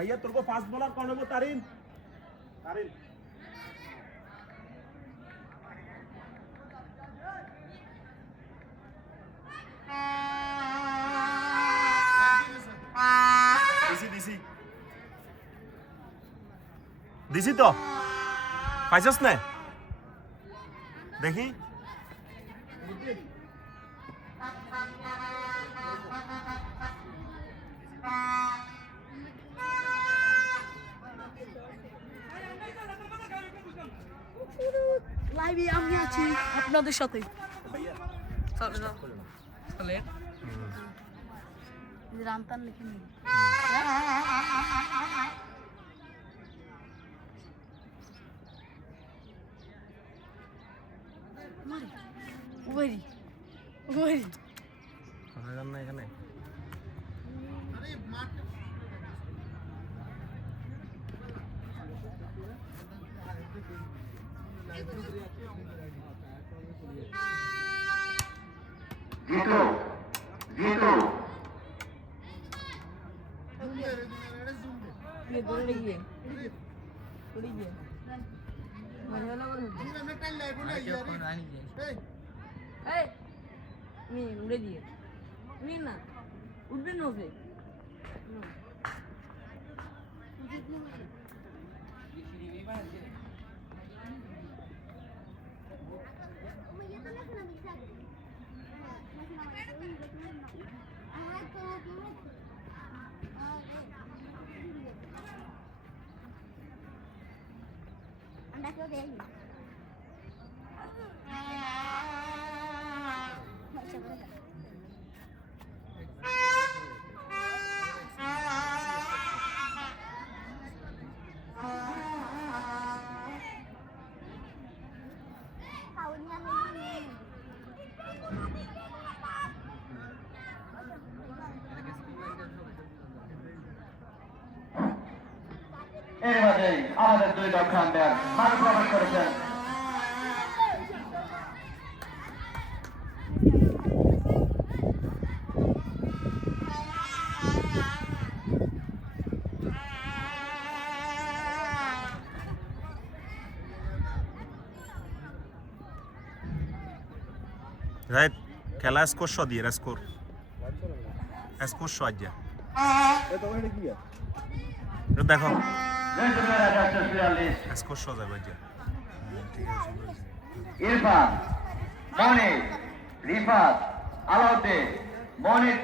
भैया तेरे को फास्ट बॉलर कौन है वो तारिन तारिन দিছি দিছি তো পাইছস না দেখি লাইভে আমি আছি আপনাদের সাথে চলে রামতান লিখে নিন ওই ওই না এখানে জিতো জিতো ये दौड़ गई थोड़ी गई मारे वाला बोल ए मी उड़े दिए मी ना उड़बे न होबे anda ke dia ni kaunnya ni এর মাঝে আমাদের দুই দল খেলোয়াড় মাঠে প্রবেশ করেছেন রাইট খেলা স্কোর শো দিয়ে স্কোর শো আজ দেখো স্কোর শো যাবে আজ ইরফান মনির রিফাত আলাউদ্দিন মনির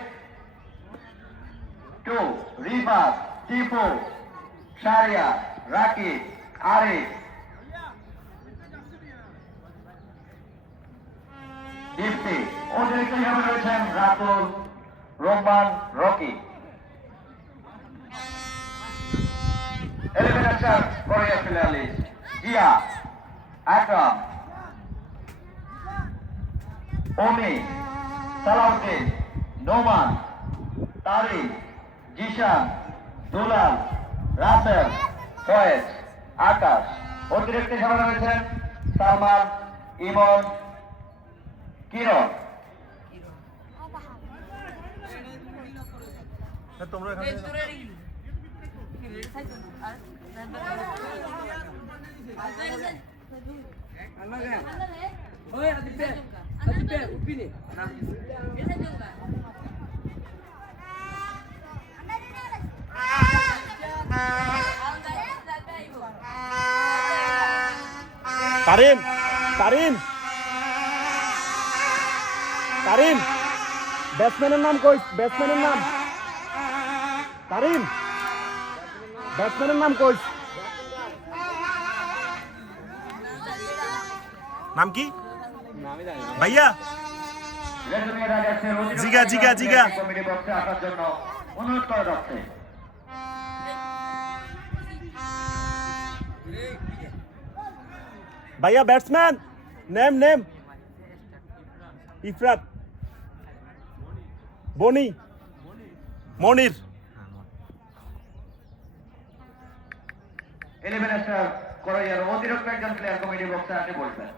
2 রিফাত টিপু শারিয়া রাকিব আরিফ দীপ্তি অতিরিক্ত হিসেবে রয়েছেন Ratul Roman Rocky elimination Korea finalist Zia Akram Omi Salauddin Noman Tarik Zishan Dulal Rasel Foyez Akash অতিরিক্ত হিসেবে রয়েছেন সালমান ইমন কিরণ তোমরা এখানে তারিন তারিন তারিন ব্যাটসম্যানের নাম কই ব্যাটসম্যানের নাম তারিন ব্যাটসম্যানের নাম কই নাম কি ভাইয়া জিগা জিগা জিগা কমিটি বক্সে আসার জন্য অনুরোধ করা যাচ্ছে ভাইয়া ব্যাটসম্যান নেম নেম ইফরাত বনি মনির এলিমিনেশন কোরিয়ার অতিরিক্ত একজন প্লেয়ার কমিটি বক্সে আসে বলবেন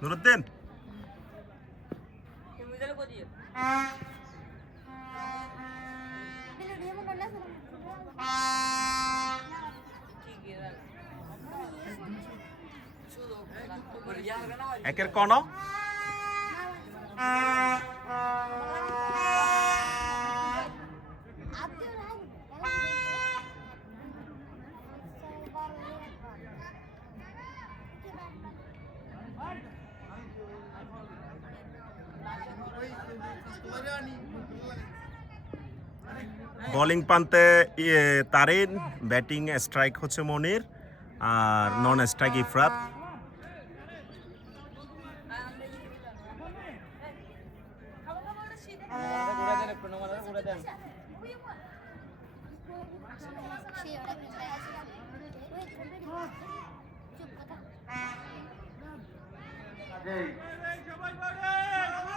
নুরুদ্দিন Dulu dia mana একের কোন বোলিং প্রান্তে তারিন, ব্যাটিং স্ট্রাইক হচ্ছে মনির আর নন স্ট্রাইক ইফরাত।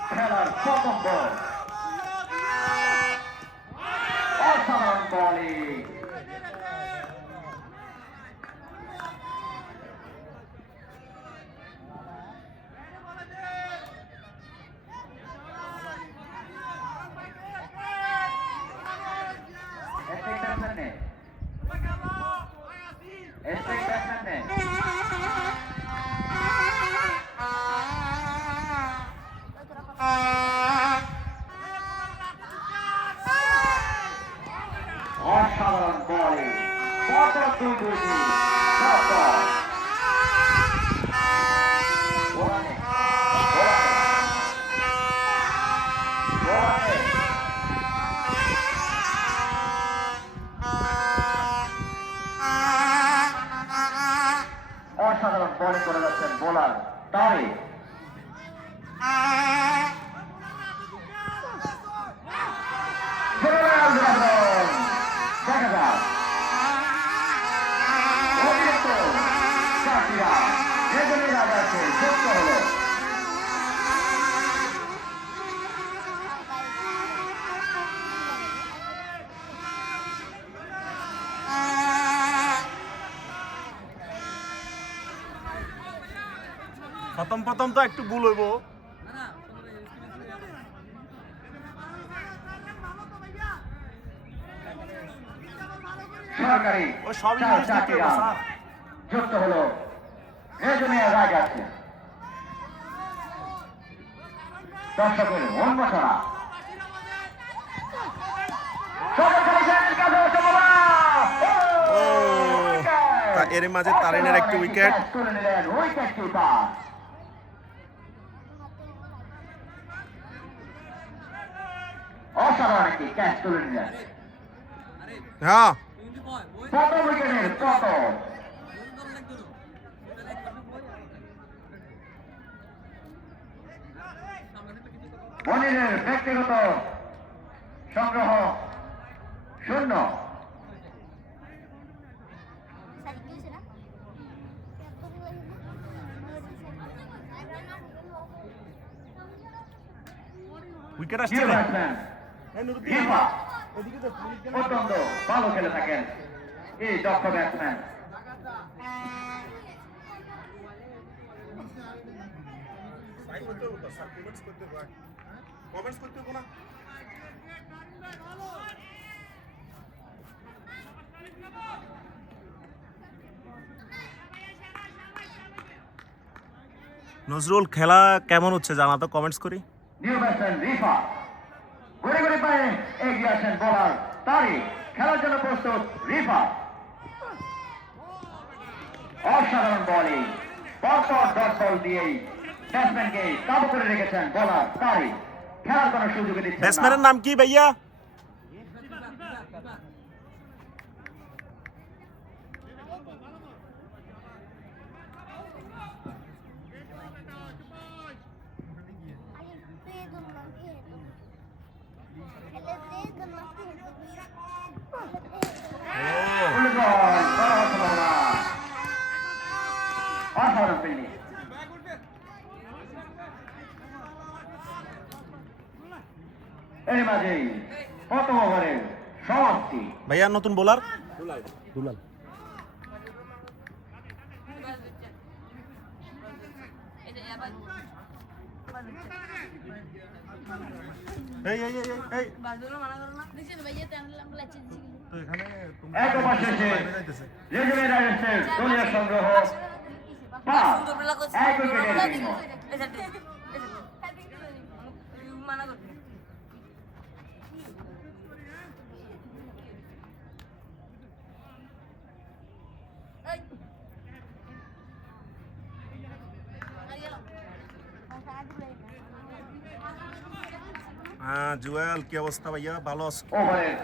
খেলার প্রথম বল অসাধারণ বোলিং অসাধারণ বোলিং অসাধারণ বোলিং করে যাচ্ছেন বোলার তারিক। দেখা যাক যুক্ত হলো প্রথম তো একটু ভুল হইব। সরকারি ও সবই চারটি রান যুক্ত হলো রেজুমিয়া রায় আছে দর্শকের উন্মোচনা এর মাঝে তারিনের একটি উইকেট। তুলে নিলেন উইকেট কিপার অসাধারণ একটি ক্যাচ তুলে নিলেন হ্যাঁ প্রথম উইকেটের পতন মনিরের ব্যক্তিগত সংগ্রহ 0। উইকেট আসছে অত্যন্ত ভালো খেলে থাকেন এই দক্ষ ব্যাটসম্যান। নজরুল খেলা কেমন হচ্ছে জানা তো কমেন্টস করি। নিউ ব্যাটসম্যান রিফা ঘুরে ঘুরে পায়ে এগিয়ে আসেন বোলার তারিক। খেলার জন্য প্রস্তুত রিফা। অসাধারণ বোলিং পরপর ডট বল দিয়েই ব্যাটসম্যানকে কাবু করে রেখেছেন বোলার তারিক। খেলার কোনো সুযোগ দিচ্ছেন না। ব্যাটসম্যানের নাম কি ভাইয়া? অসাধারণ ফিল্ডিং এর মাঝেই প্রথম ওভারের সমাপ্তি। ভাইয়া নতুন বোলার দুলাল। এই এই এই এই বাজুলো মানা করো না দিছেন ভাইয়া তেনলাম লাচি দিছি তো এখানে এক ওভার শেষে রেজুমিয়া রাইডার্সের দলীয় সংগ্রহ পাঁচ সুন্দর বেলা করছে এক উইকেটের বিনিময় মানা করবে হ্যাঁ জুয়েল কি অবস্থা ভাইয়া ভালো আছো? ওভারের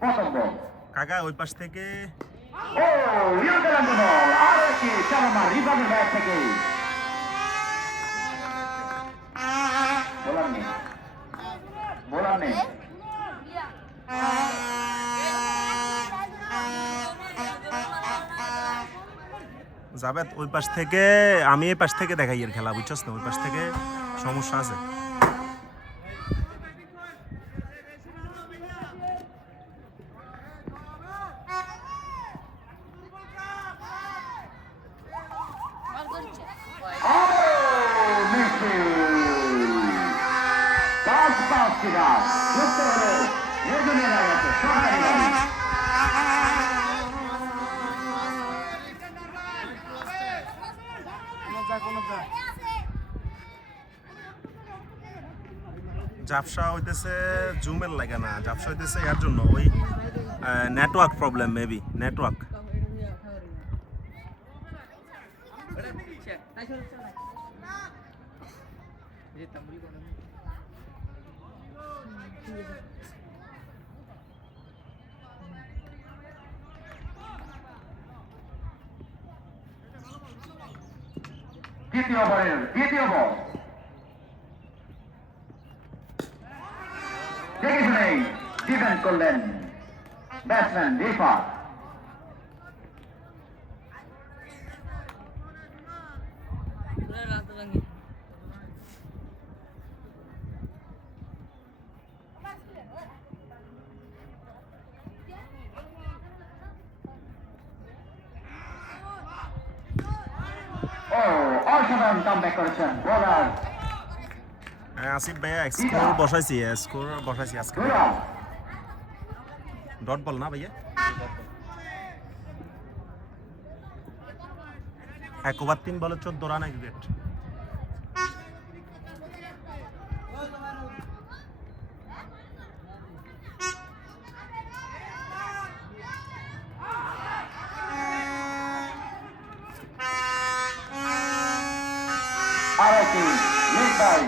প্রথম বল কাকা ওই পাশ থেকে ও নিউজিল্যান্ড বল আর একটি চালনা রিভাবের ব্যাট থেকে বোলার নেই জাবেদ ওই পাশ থেকে আমি এই পাশ থেকে দেখাই এর খেলা বুঝছস না ওই পাশ থেকে সমস্যা আছে ঝাপসা হইতেছে জুমের লাগে না ঝাপসা হইতেছে এর জন্য ওই নেটওয়ার্ক প্রবলেম মেবি নেটওয়ার্ক দ্বিতীয় বলের দ্বিতীয় বল দেখে শুনেই ডিফেন্স করলেন ব্যাটসম্যান রিফাত ও অসাধারণ কামব্যাক করেছেন বোলার আসিফ ভাইয়া স্কোর বসাইছি আজকে দুরাল ডট বল না ভাইয়া 1 ওভার 3 বলে 14 রান এক্সপেক্ট আর একটি মিড বাই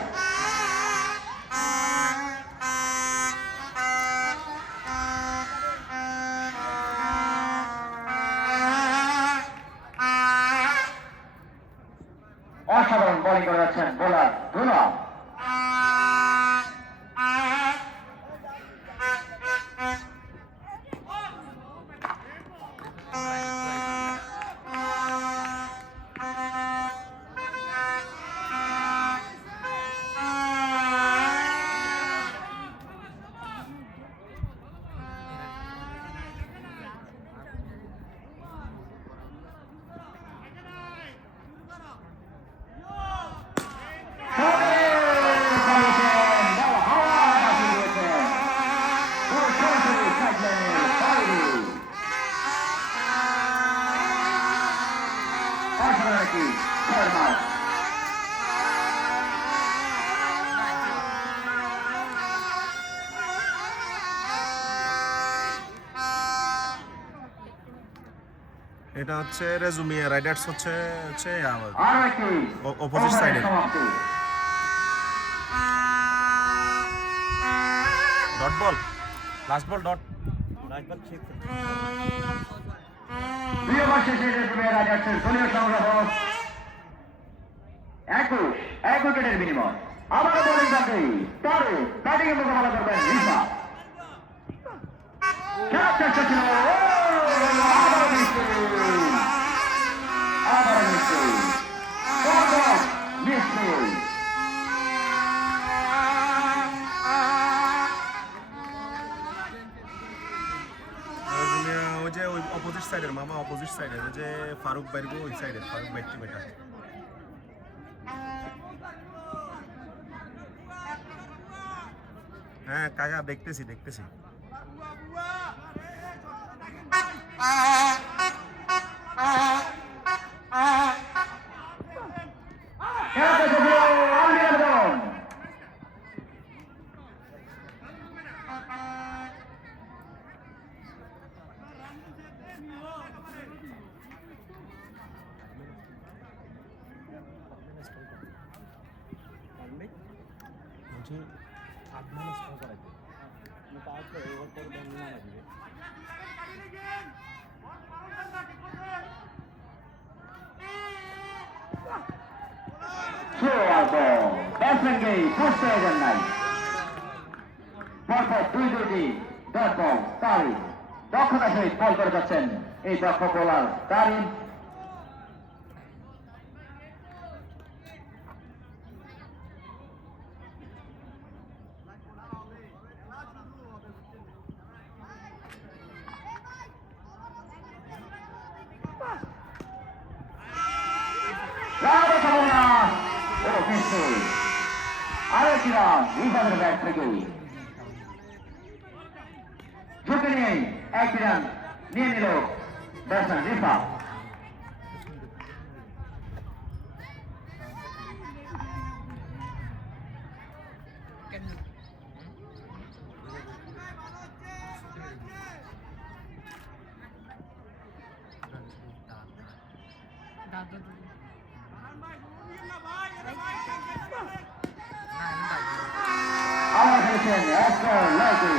অসাধারণ বোলিং করে যাচ্ছেন বোলার দুলাল এটা হচ্ছে রেজুমিয়া রাইডার্স হচ্ছে আর একটি অপোজিট সাইডে সমাপ্তি dot ball last ball dot right ball ঠিক দুই ওভার শেষে রেজুমে রাইডার্সের দলীয় সংগ্রহ 21 উইকেটের বিনিময় আবার বোলিং বাকি তারে ব্যাটিং এ মোকাবেলা করবেন রিফা খেলার চেষ্টা ছিল আবার নিশ্চয়ই ওই যে ওই অপোজিট সাইডের মামা অপোজিট সাইডের ওই যে ফারুক বাইরবো ওই সাইডের ফারুক বাইরটি বেটা হ্যাঁ কাকা দেখতেছি Throw out ball. Batsman কে বুঝতে দেন নাই। পরপর দুইটি ডট বল তারিফ। দক্ষতার সহিত বল করে যাচ্ছেন এই দক্ষ বোলার তারিফ। আরেকটি রান রিফাতের ব্যাট থেকে ঝুঁকে নিয়ে একটি রান নিয়ে নিল ব্যাটসম্যান রিফাত। আবার খেলেছেন অস্কার লাইকি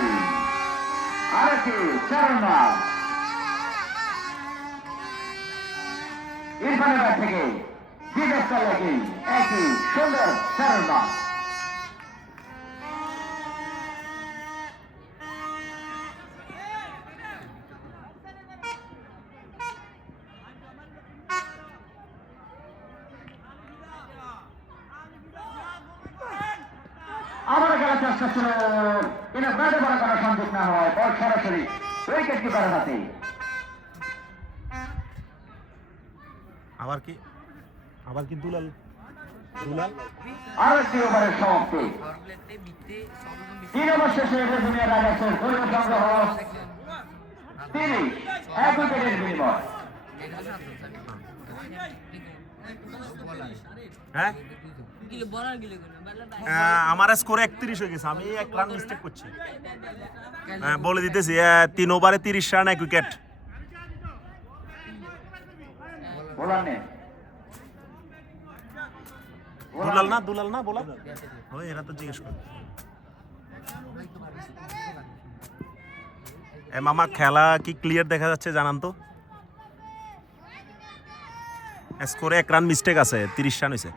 আরেকটি চারণ মার ইরফানের ব্যাট থেকে অস্কার লাইকি একটি সুন্দর চারণ মার। আবার খেলার চেষ্টা ছিল কিন্তু ব্যাটে বড় কোনো সংযোগ না হয় বল সরাসরি উইকেট কিপারের হাতে। আবার কি দুলাল দুলাল আরেকটি ওভারের সমাপ্তি। 3 ওভার শেষে দুনিয়া রাইডার্সের দলীয় সংগ্রহ 30 এক উইকেটের বিনিময়। হ্যাঁ গিলে বলার গিলে কোন আমার স্কোর 31 হয়ে গেছে, আমি এক রান মিস্টেক করছি। বলে দিতেছি 3 ওভারে 30 রান 1 উইকেট। বোলার নেই দুলাল না বলা ওই এরা তো জিজ্ঞেস করে। মামা খেলা কি ক্লিয়ার দেখা যাচ্ছে জানান তো? স্কোরে 1 রান মিস্টেক আছে, 30 রান হয়েছে।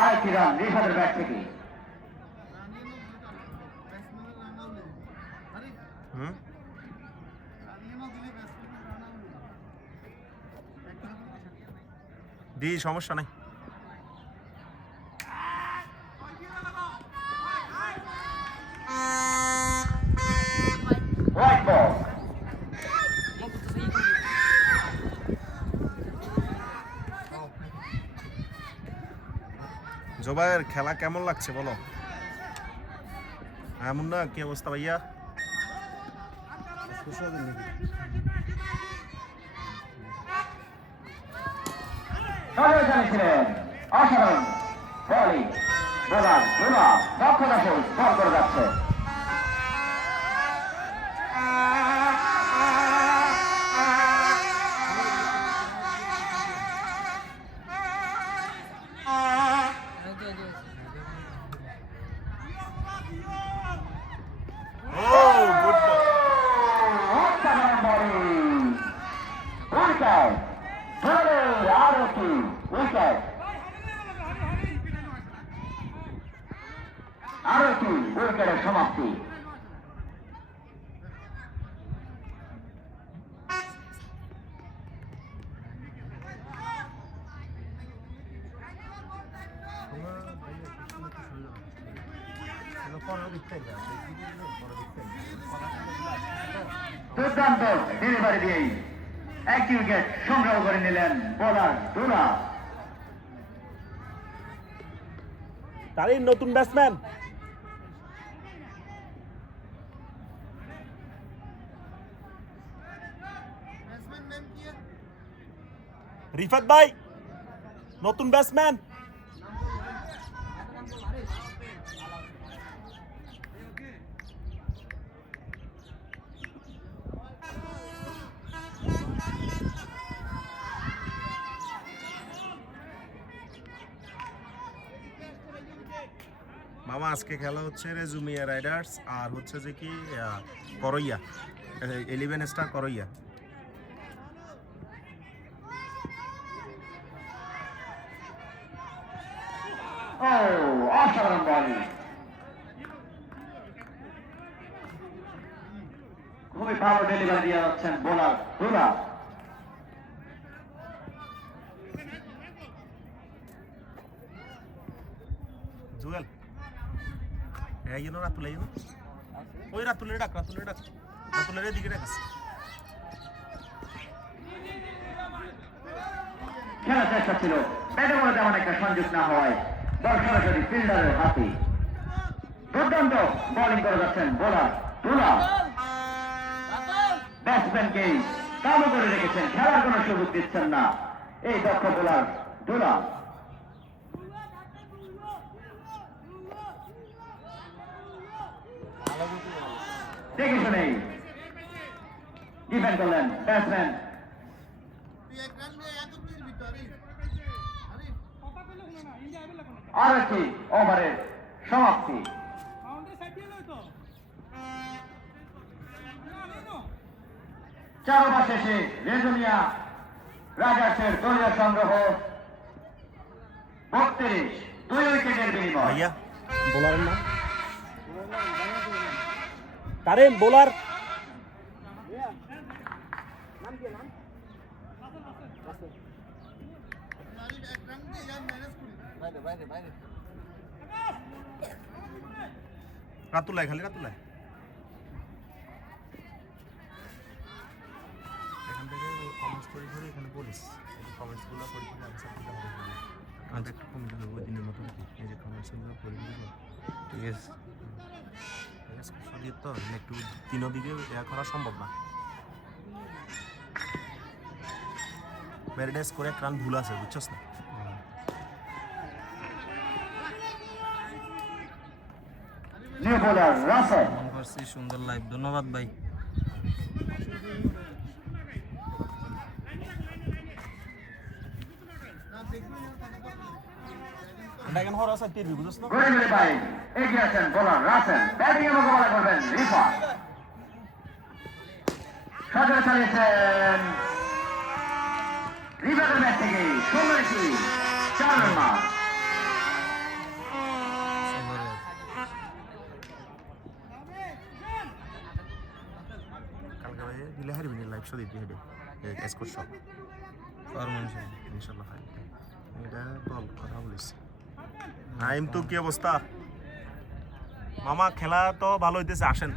আরেকটি রান রিফাতের ব্যাট থেকে। দি সমস্যা নাই। হোয়াইট বল জোবাইয়ের খেলা কেমন লাগছে বলো? হ্যাঁ মুন্না, কি অবস্থা ভাইয়া? ছিলেন অসাধারণ বলিং বোলার ধুলা দক্ষতা সহিত বল করে যাচ্ছে। অসাধারণ বলিং উইকেট ধরে আরো কি উইকেট আরো কি উইকেটের সমাপ্তি। দুর্দান্ত ডেলিভারি দিয়েই একটি উইকেট সংগ্রহ করে নিলেন বোলার দুলা। তারই নতুন ব্যাটসম্যান রিফাত ভাই, নতুন ব্যাটসম্যান। মামা আজকে খেলা হচ্ছে রেজুমিয়া রাইডার্স আর হচ্ছে যে কি করইয়া 11 স্টার করইয়া। ও অসাধারণ বল, খুবই ভালো ডেলিভারি দিয়ে যাচ্ছেন বোলার দুলা। জুয়েল এই জন্য রাতুলে এই ওই রাতুলে ডাক রাতুলের দিকে ডাক। খেলার চেষ্টা ছিল, ব্যাটে বলে তেমন একটা সংযোগ না হওয়ায় বল সরাসরি ফিল্ডারের হাতে। দুর্দান্ত বোলিং করে যাচ্ছেন বোলার দুলা। ব্যাটসম্যানকে কাবু করে রেখেছেন, খেলার কোনো সুযোগ দিচ্ছেন না এই দক্ষ বোলার দুলা। দেখে শুনেই ডিফেন্ড করলেন ব্যাটসম্যান। আর একটি ওভারের সমাপ্তি। চার ওভার শেষে রেজুমিয়া রাজার্সের দলীয় সংগ্রহ 32, 2 উইকেটের বিনিময়। ভাইয়া বোলারের নাম কারেম বোলার রাতুলাই খালি রাতুলাই। এখান থেকে কমেন্টস করে করে এখানে বলিস কমেন্টসগুলো করে করে আনসার দিতে হবে। আচ্ছা একটু কমে দেবো ওই দিনের মতো নাকি এই যে কমেন্টসগুলো করে দিল। ঠিক আছে ঠিক আছে সরিয়ে তো একটু তিনও দিকে ইয়া করা সম্ভব না। প্যারাডাইস করে এক রান ভুল আছে বুঝছস না। New bowler Russell. সুন্দর লাইভ, ধন্যবাদ ভাই। দেখেন হর আছে তীর বুঝছস না। গরিবের ভাই এগিয়ে আছেন বোলার রাসেল, ব্যাটিং এ মোকাবেলা করবেন রিফা। সাজা চালিয়েছেন রিফার ব্যাট থেকে সুন্দর একটি 4 রান মার। কালকে ভাই দিলে হারবি না লাইভ শো দিতে হেডে স্কোর শট আর মানুষ ইনশাআল্লাহ হারবে। এটা বল কথা বলিস। নাইম তো কি অবস্থা মামা? খেলা তো ভালো হইতেছে, আসেন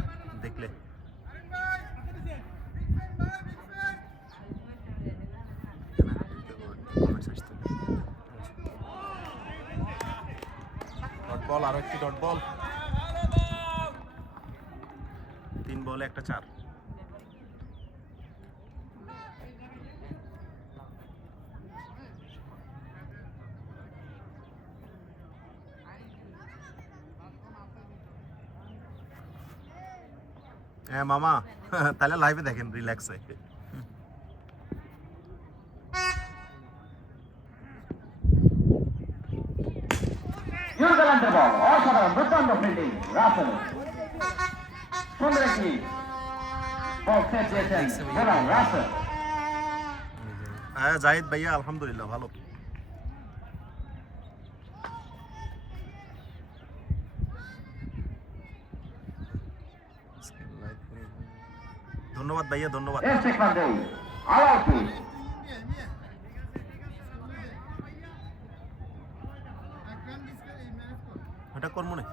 দেখলে। ডট বল, আরো একটি ডট বল, 3 বলে একটা 4। হ্যাঁ মামা তাহলে লাইভে দেখেন রিল্যাক্সে। নিউজিল্যান্ডের বল, অসাধারণ দুর্দান্ত ফিল্ডিং রাসেল। সুন্দর একটি বল সেট দিয়েছেন বোলার রাসেল। হ্যাঁ জাহিদ ভাইয়া আলহামদুলিল্লাহ ভালো। ধন্যবাদ ভাইয়া ধন্যবাদ। এটা করবো না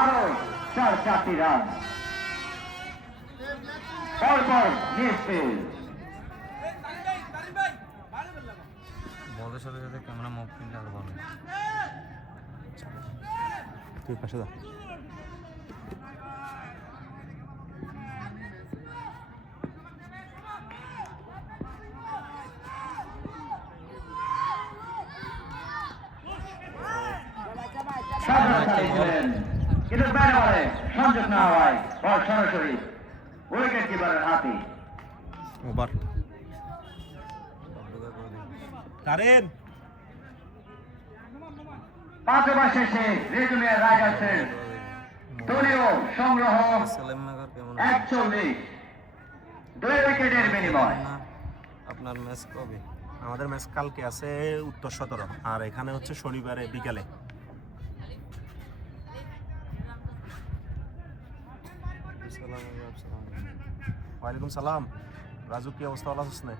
আরো 4-4টি রান। বলের সাথে সাথে ক্যামেরা মুভ করলে আরো ভালো। তুই পাশে যা। কিন্তু বাইরে বলে সংযোগ না হওয়ায় বল সরাসরি উইকেট কিপারের হাতে। ওভার তারেন 5 ওভার শেষে রেজুমিয়া রাইডার্সের দলীয় সংগ্রহ 41, 2 উইকেটের বিনিময়। আপনার ম্যাচ কবে? আমাদের ম্যাচ কালকে আছে উত্তর 17 আর এখানে হচ্ছে শনিবারে বিকালে। ওয়ালাইকুম সালাম। রাজু কি অবস্থা, ভালো আছিস না?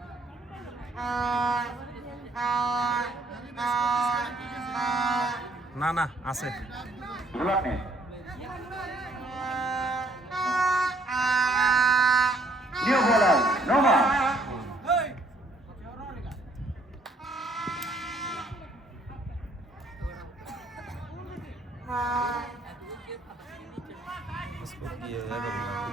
না না আছে। গোলাপে নিউ বোলার নোমা স্কোর কি 11 লাগবে?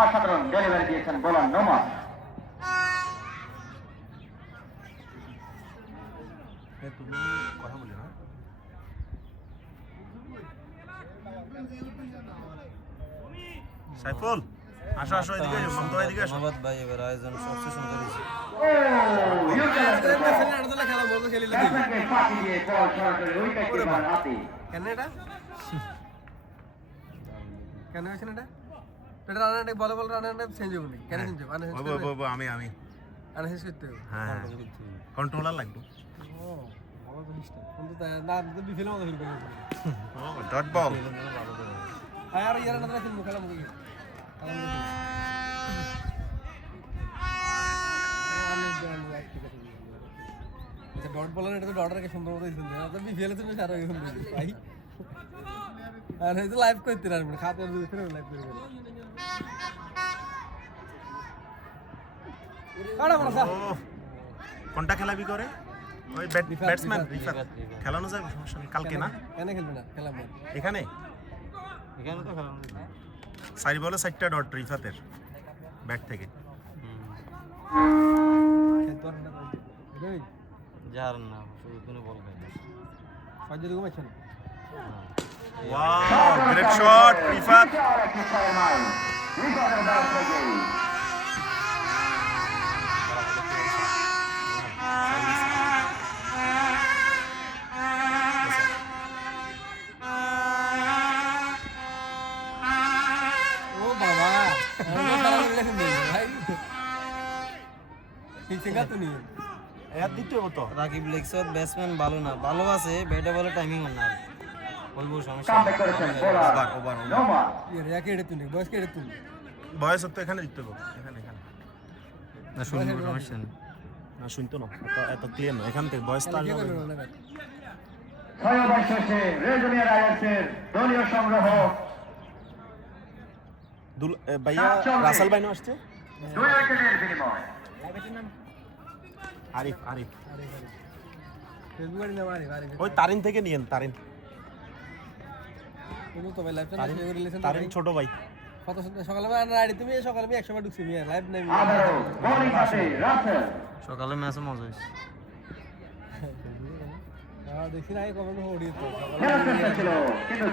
অসাধারণ ডেলিভারি দিয়েছেন বোলার নোমা। তুমি কথা বলি না। সাইফুল আসো আসো, এদিকে এসো, মমতা এদিকে আসো। ধন্যবাদ ভাই, এবার আয়োজন সবচেয়ে সুন্দর হয়েছে। ও ইউকেলের ব্যাটসম্যানকে ফাঁকি দিয়ে বল সরাসরি উইকেট কিপার হাতে। কেন এটা কেন হয়েছে না এটা রানারটা বলে বলে রানারটা চেঞ্জ হবে না কেন চেঞ্জ হবে আনহেজ করতে হবে আমি আনহেজ করতে হবে হ্যাঁ কন্ট্রোলার লাগবে। ও ভালো জিনিসটা কিন্তু না তো বিফিল মতো ফিল করে ডট বল। আর ইয়ার না খেলবো খেলা মুখে ডট বলার এটা তো ডটার কে সম্ভব হতো দিন না তো বিফিল তো সারা হয়ে গেল ভাই আর এই তো লাইভ করতে পারবে খাতা ভিতরে লাইভ করে গেল কাড়া বড় স্যার কোনটা খেলাবি করে? ওই ব্যাটসম্যান রিফাত খেলানো যাবে, সমস্যা নেই। কালকে না কেন খেলবে না খেলা বল এখানে এখানে তো খেলানো যায়। 4 বলে 4টা ডট রিফাতের ব্যাট থেকে। খেলতে পারবে না বুঝলি যার না শুধু তুমি বল খাইবে। ফাইজে দিগো মাইছেন ওয়াও গ্রেট শট রিফাত। ও বাবা আমি খেলা লেখেন ভাই ঠিক আছে নি এর দ্বিতীয় মতো রাকিব লেগসত ব্যাটসম্যান ভালো না, ভালো আছে ব্যাটে বলে টাইমিং না বলবো সমস্যা। কামব্যাক করেছেন বোলার ওভার নোমা। ইয়ার একে এড়ে তুই বয়স কে এড়ে তুই বয়স তো এখানে দিতে হবে, এখানে না শুনবো সমস্যা নেই। না শুনতো না, এত ক্লিয়ার না এখান থেকে বয়স তো কি আসবে করবে না। না 6 ওভার শেষে রেজুমিয়া রাইডার্সের দলীয় সংগ্রহ ভাইয়া রাসেল বাইনো আসছে। 2 উইকেটের বিনিময়। আরিফ আরে ফেসবুকে না মারি আরে ওই তারিন থেকে নিয়েন, তারিন তুমি তো ভাই live channel share relation Tarin ছোট ভাই। কত সকালে আমি রাইডি তুমি সকালে আমি 100 বার ঢুকছি আমি লাইভ নাই আবারও বোলিং হাতে রাসেল। সকালে ম্যাচে মজা হয়েছে। দেখি না কমেন্ট হড়ি তো খেলার চেষ্টা ছিল কিন্তু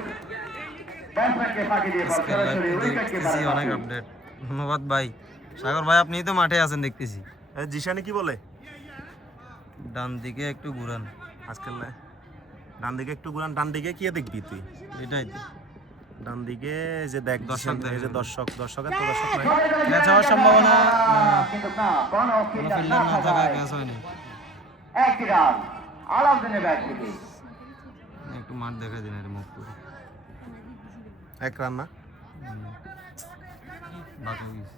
ব্যাটসম্যানকে ফাঁকি দিয়ে বল আজকে লাইভ সরাসরি উইকেট দেখতেছি কিপার অনেক আপডেট। ধন্যবাদ ভাই। সাগর ভাই আপনি তো মাঠে আছেন দেখতেছি। জিশানি কি বলে? ডান দিকে একটু ঘুরান। আজকাল ডান দিকে একটু ঘুরান। ডান দিকে কি দেখবি তুই? এটাই তো ডান দিকে যে দেখ দর্শক এই যে দর্শকের তো দর্শক নাই। ম্যাচ হওয়ার সম্ভাবনা কিন্তু না কোনো কোনো ফিল্ডার না ফিল্ডার না থাকায় থাকায় ক্যাচ হয়নি। একটি রান আলাউদ্দিনের ব্যাট থেকে। একটু মাঠ দেখা দিন এর মুখ করে এক রান না বাঁকা গেছে।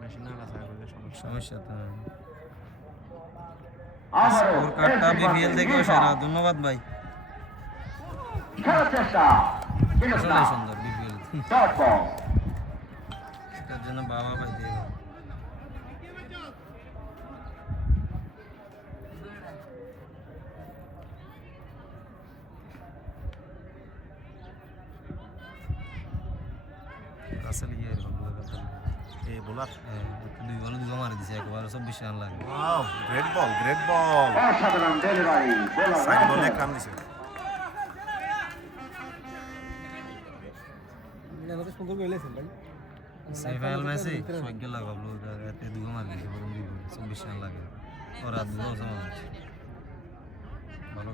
বেশি না কাছে গেলে সমস্যা। সমস্যা তো আবারও স্কোর কার্ডটা বিপিএল থেকেও সেরা। ধন্যবাদ ভাই। খেলার চেষ্টা কিন্তু আসলে না সুন্দর বিপিএল, ডট বল। তার জন্য বাবা ভাই দিয়ে দাও। রাসেল ইয়ে এরকম এই বোলার দুই বলে দুটো মারি দিছে, একবার 24 রান লাগে। ওয়াও গ্রেট বল। অসাধারণ ডেলিভারি বোলার সাইড বলে রাসেল। এক রান দিছে। না তো সুন্দর করে লেছেন ভাই সেমিফাইনাল ম্যাচে সজ্ঞ লাগাবলো এতে দুগো মার গেছে বরং 24 রান লাগে ওর আর দুগো সমান আছে ভালো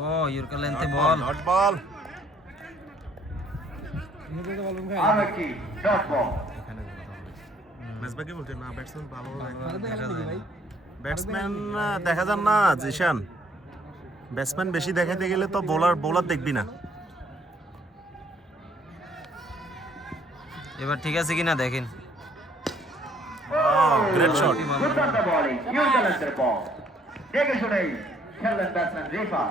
ও ইউরকা লেন্থে বল ডট বল এদিকে তো বলুন ভাই আর একটি ডট বল এখানে ম্যাচবাকি বলতে না ব্যাটসম্যান ভালো দেখা যায় ভাই ব্যাটসম্যান দেখা যান না জিশান ব্যাটসম্যান বেশি দেখাতে গেলে তো বোলার দেখবি না এবার ঠিক আছে কিনা দেখেন গ্রেট শট দুর্দান্ত বোলিং নিউজিল্যান্ডের বল দেখে শুনেই খেললেন ব্যাটসম্যান রিফা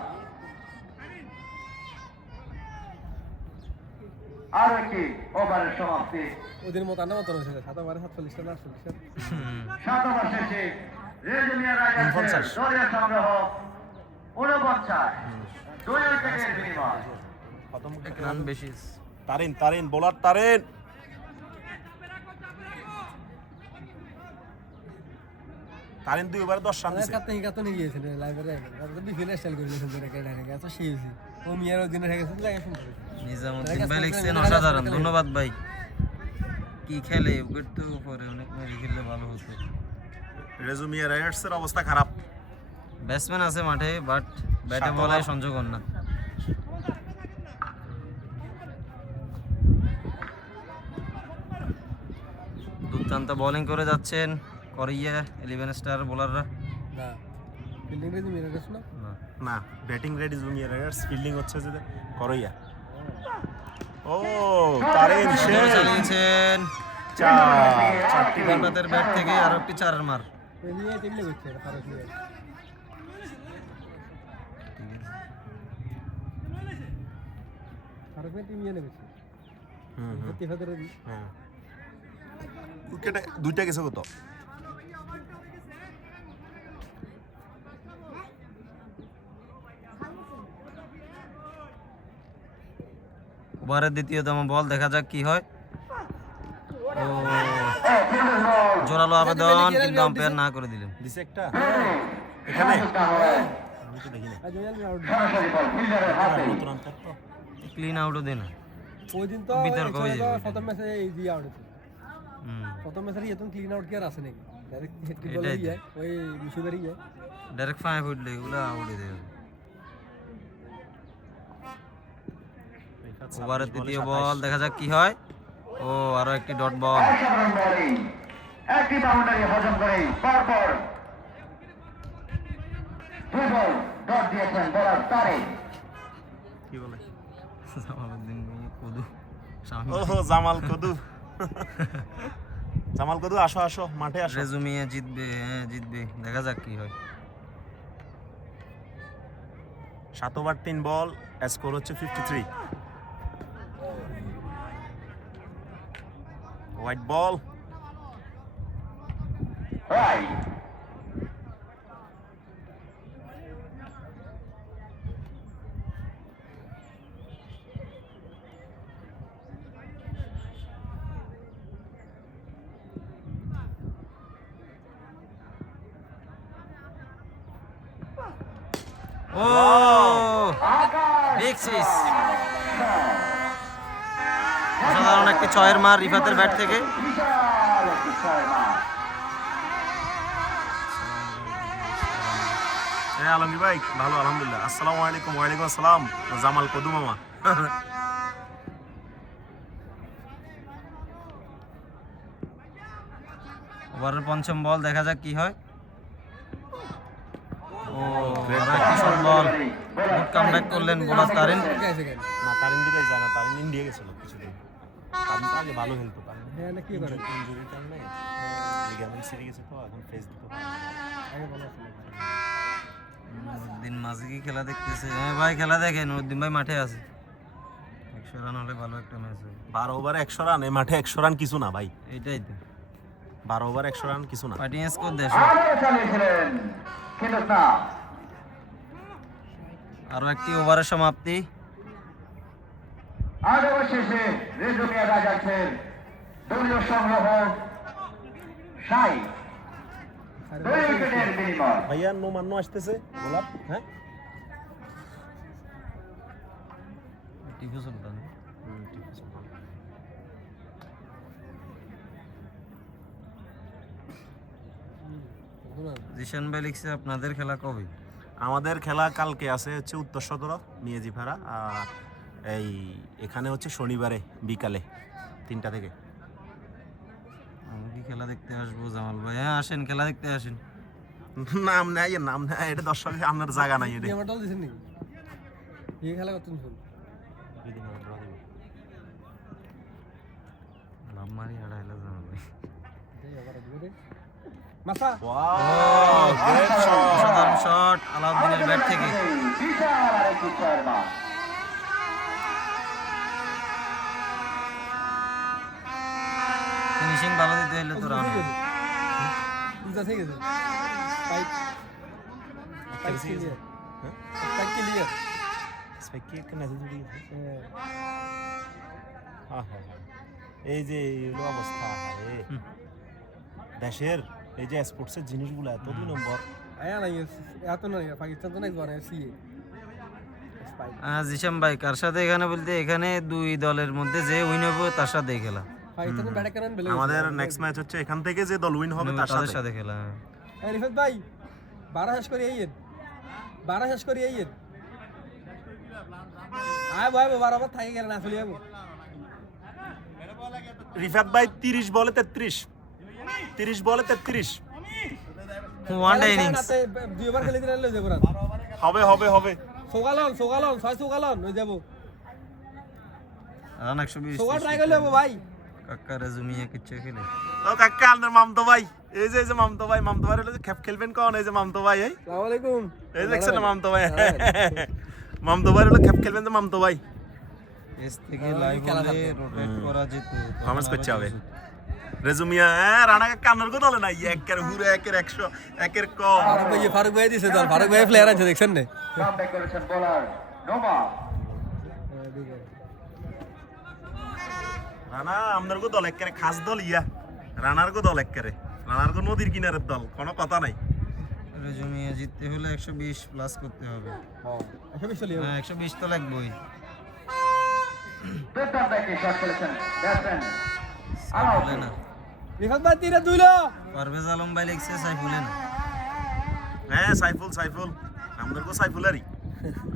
আর একটি ওভারের সমাপ্তি ওদের মত আনা মত রয়েছে 7 ওভারে 47 রান 48 রান 7 ওভার শেষে রেজুমিয়া রাজার দলীয় সংগ্রহ 49 দুই উইকেটের বিনিময় এক রান বেশি তারিন বোলার তারিন দুই ওভারে 10 রান দিছে কাতে নিয়ে গিয়েছিল লাইব্রেরি তারপর বিপিএল স্টাইল করে দিয়েছেন যে রেকর্ড হয়ে গেছে সেই হইছে ও মিয়ার অধীনে হয়ে গেছে লাগে শুনতে নিজামউদ্দিন ভাই লিখছেন অসাধারণ ধন্যবাদ ভাই কি খেলে উইকেট তো পরে অনেক মেরে খেললে ভালো হতো রেজুমিয়া রাইডার্সের অবস্থা খারাপ ব্যাটসম্যান আছে মাঠে বাট ব্যাটে বলায় সংযোগ হন না দুর্দান্ত বোলিং করে যাচ্ছেন কোরিয়া 11 স্টার বোলাররা না ফিল্ডিং রেজি মেরে গেছ না না batting ready junior Riders fielding হচ্ছে যে করইয়া ও তারিন শেষ চালিয়েছেন চারটি রিফাতের ব্যাট থেকে আরো একটি চারের মার এলিয়ে টেবিলে বসছে খারাপ নিয়ে খারাপ টিম নিয়ে নেবেছে রিফাতের রেজি হ্যাঁ উইকেটে দুইটা গেছে কত ওভারের দ্বিতীয়তম বল দেখা যাক কি হয় ও জোরালো আবেদন কিন্তু আম্পায়ার না করে দিলেন দিছে একটা এখানে আমি তো দেখি না আজ ওই আউট সরাসরি বল ফিল্ডারের হাতে নতুন আম্পায়ার তো ক্লিন আউটও দেন ওই দিন তো বিতর্ক হয়ে যাবে। প্রথম ম্যাচে এই দিয়ে আউট হয়েছে প্রথম ম্যাচে এতন ক্লিন আউট কি আর আছে নাকি ডাইরেক্ট হেড বল এটাই তো। যায় ওই মিশুবারি যায় ডাইরেক্ট 5 উঠলে এগুলো আউটে দেবে ওভারের তৃতীয় বল দেখা যাক কি হয় ও আরো একটি ডট বল অসাধারণ বোলিং একটি বাউন্ডারি হজম করে পরপর দুই বল ডট দিয়েছেন বোলার তারিন কি বলে জামালউদ্দিন কদু সামনে ওহো জামাল কদু আসো মাঠে আসো রেজুমিয়ে জিতবে হ্যাঁ জিতবে দেখা যাক কি হয় 7 ওভার 3 বল স্কোর হচ্ছে 53 হোয়াইট বল রাইট ও বিগ সিক্স অসাধারণ একটি ছয়ের মার রিফাতের ব্যাট থেকে বিশাল একটি ছয় মার হ্যাঁ আলমগীর ভাই ভালো আলহামদুলিল্লাহ আসসালামু আলাইকুম ওয়ালাইকুম আসসালাম জামাল কদু মামা ওভারের পঞ্চম বল দেখা যাক কি হয় ও আরো একটি শর্ট বল গুড কামব্যাক করলেন বোলার তারিন গেছে কেন না তারিন দিকে যায় না তারিন ইন্ডিয়া গেছিল কিছুদিন তারিন তো আগে ভালো খেলতো তারিন হ্যাঁ না কি করে ইনজুরির কারণে লিগামেন্ট ছিঁড়ে গেছে তো এখন ফেস দিতে পারে আগে ভালো ছিল উদ্দিন মাঝে কি খেলা দেখতেছে হ্যাঁ ভাই খেলা দেখেন উদ্দিন ভাই মাঠে আছে 100 রান হলে ভালো একটা ম্যাচ হবে 12 ওভারে 100 রান এই মাঠে 100 রান কিছু না ভাই এইটাই তো 12 ওভার 100 রান কিছু না পার্টি স্কোর দেশ আবারও চালিয়েছিলেন কিন্তু না আরো একটি ওভারের সমাপ্তি আট ওভার শেষে রেজুমিয়া রাজার্সের দলীয় সংগ্রহ 60 দুই উইকেটের বিনিময় ভাইয়া নো মান্য আসতেছে গোলাপ হ্যাঁ টিপু সুলতান। টিপু সুলতান। জিশান ভাই লিখছে আপনাদের খেলা কবে? আমাদের খেলা কালকে আছে হচ্ছে উত্তর সদর মিয়াজি ফাড়া, আর এই এখানে হচ্ছে শনিবারে বিকালে 3টা থেকে। আমি কি খেলা দেখতে আসবো জামাল ভাই? হ্যাঁ আসেন, খেলা দেখতে আসেন। নাম নাই, নাম নাই, এটা দর্শক আপনার জায়গা নাই এটা। আমার দল দিছেন নাকি এই খেলা করতেন শুন লাভ মারি হারাইলা জামাল ভাই। মাসা ওয়াও, গ্রেট শট। অসাধারণ শট আলাউদ্দিনের ব্যাট থেকে। বিশাল আরেকটি ছয়ের মাঠ। ফিনিশিং ভালো দিতে হলে তো রান। উল্টা থেকে গেছে pipe pipe clear pipe clear স্পেকি কে মেসেজ দিয়ে আহা, এই যে এলো অবস্থা আরে দেশের এই যে স্পোর্টসের জিনিসগুলো এত 2 নম্বর। আয়া নাই এত না পাকিস্তান তো নাই বারে সিএ স্পাইক জিশান ভাই কার সাথে এখানে বলতে এখানে 2 দলের মধ্যে যে উইন হবে তার সাথে খেলা। পাকিস্তান ব্যাট করেন বেলে আমাদের নেক্সট ম্যাচ হচ্ছে এখান থেকে যে দল উইন হবে তার তাদের সাথে। সাথে খেলা। এই রিফাত ভাই 12 শেষ করি আইয়েন 12 শেষ করি আইয়েন আয় ভাই 12 বার থাকি গেল না চলে যাবো রিফাত ভাই 30 বলে 33, 30 বলে 33 ওয়ান ডে ইনিংস। দুইবার খেলে দিলে লই যাবো রাত হবে হবে হবে। সোগালন 6 সোগালন হয়ে যাবো রান 120। সোগা ট্রাই করে লবো ভাই কাকা রেজুমিয়া কিচ্ছে খেলে। ও কাকা আপনার মামতো ভাই, এই যে মামতো ভাই হলো যে খেপ খেলবেন কোন, এই যে মামতো ভাই, এই আসসালামু আলাইকুম এই দেখছেন না মামতো ভাই, মামতো ভাই হলো খেপ খেলবেন তো মামতো ভাই। এস থেকে লাইভ হলে রোটেট করা যেত। কমেন্টস করতে হবে রেজুমিয়া রানা কান্নার কথা বলে না, একের হুরে একের 100 একের ক। ফারুক ভাই দিছে তো ফারুক ভাই প্লেয়ার আছে দেখছেন না কামব্যাক করেছেন বোলার নোভা। রানা আমাদের গো দল একের খাস দল ইয়া, রানার গো দল একের, রানার গো নদীর কিনারের দল, কোনো কথা নাই। রেজুমিয়া জিততে হলে 120 প্লাস করতে হবে। এসব চলে হ্যাঁ 120 তো লাগবেই। দুর্দান্ত একটি শট করেছেন ব্যাটসম্যান সাইফুলে না, রিফাত ভাই তীরে দুইলো পারভেজ আলম ভাই লিখছে সাইফুলে না। হ্যাঁ সাইফুল আমাদের গো সাইফুলারই।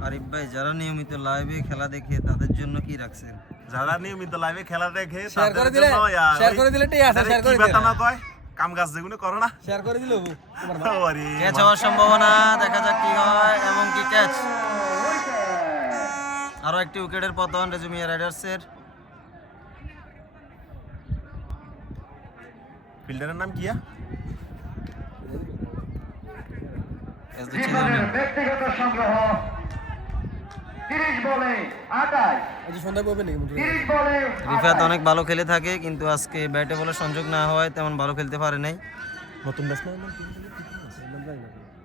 আরিফ ভাই যারা নিয়মিত লাইভে খেলা দেখে তাদের জন্য কি রাখছেন? যারা নিয়মিত লাইভে খেলা দেখে শেয়ার করে তাদের দিলে জন্য শেয়ার করে দিলে ঠিক আছে শেয়ার করে দিলে না কয় কাম কাজ যেগুলো করো না। শেয়ার করে দিলে তোমার আরে ক্যাচ হওয়ার সম্ভাবনা, দেখা যাক কি হয়। এবং কি ক্যাচ, আরো একটি উইকেটের পতন রেজুমিয়া রাইডার্সের। ফিল্ডারের নাম কি? ক্যাচ দিচ্ছে ধোনি। ব্যক্তিগত সংগ্রহ 30 বলে 28, আজ সন্ধ্যা করবে নাকি 30 বলে রিফাত অনেক ভালো খেলে থাকে কিন্তু আজকে ব্যাটে বলে সংযোগ না হওয়ায় তেমন ভালো খেলতে পারে নাই। নতুন ব্যাটসম্যান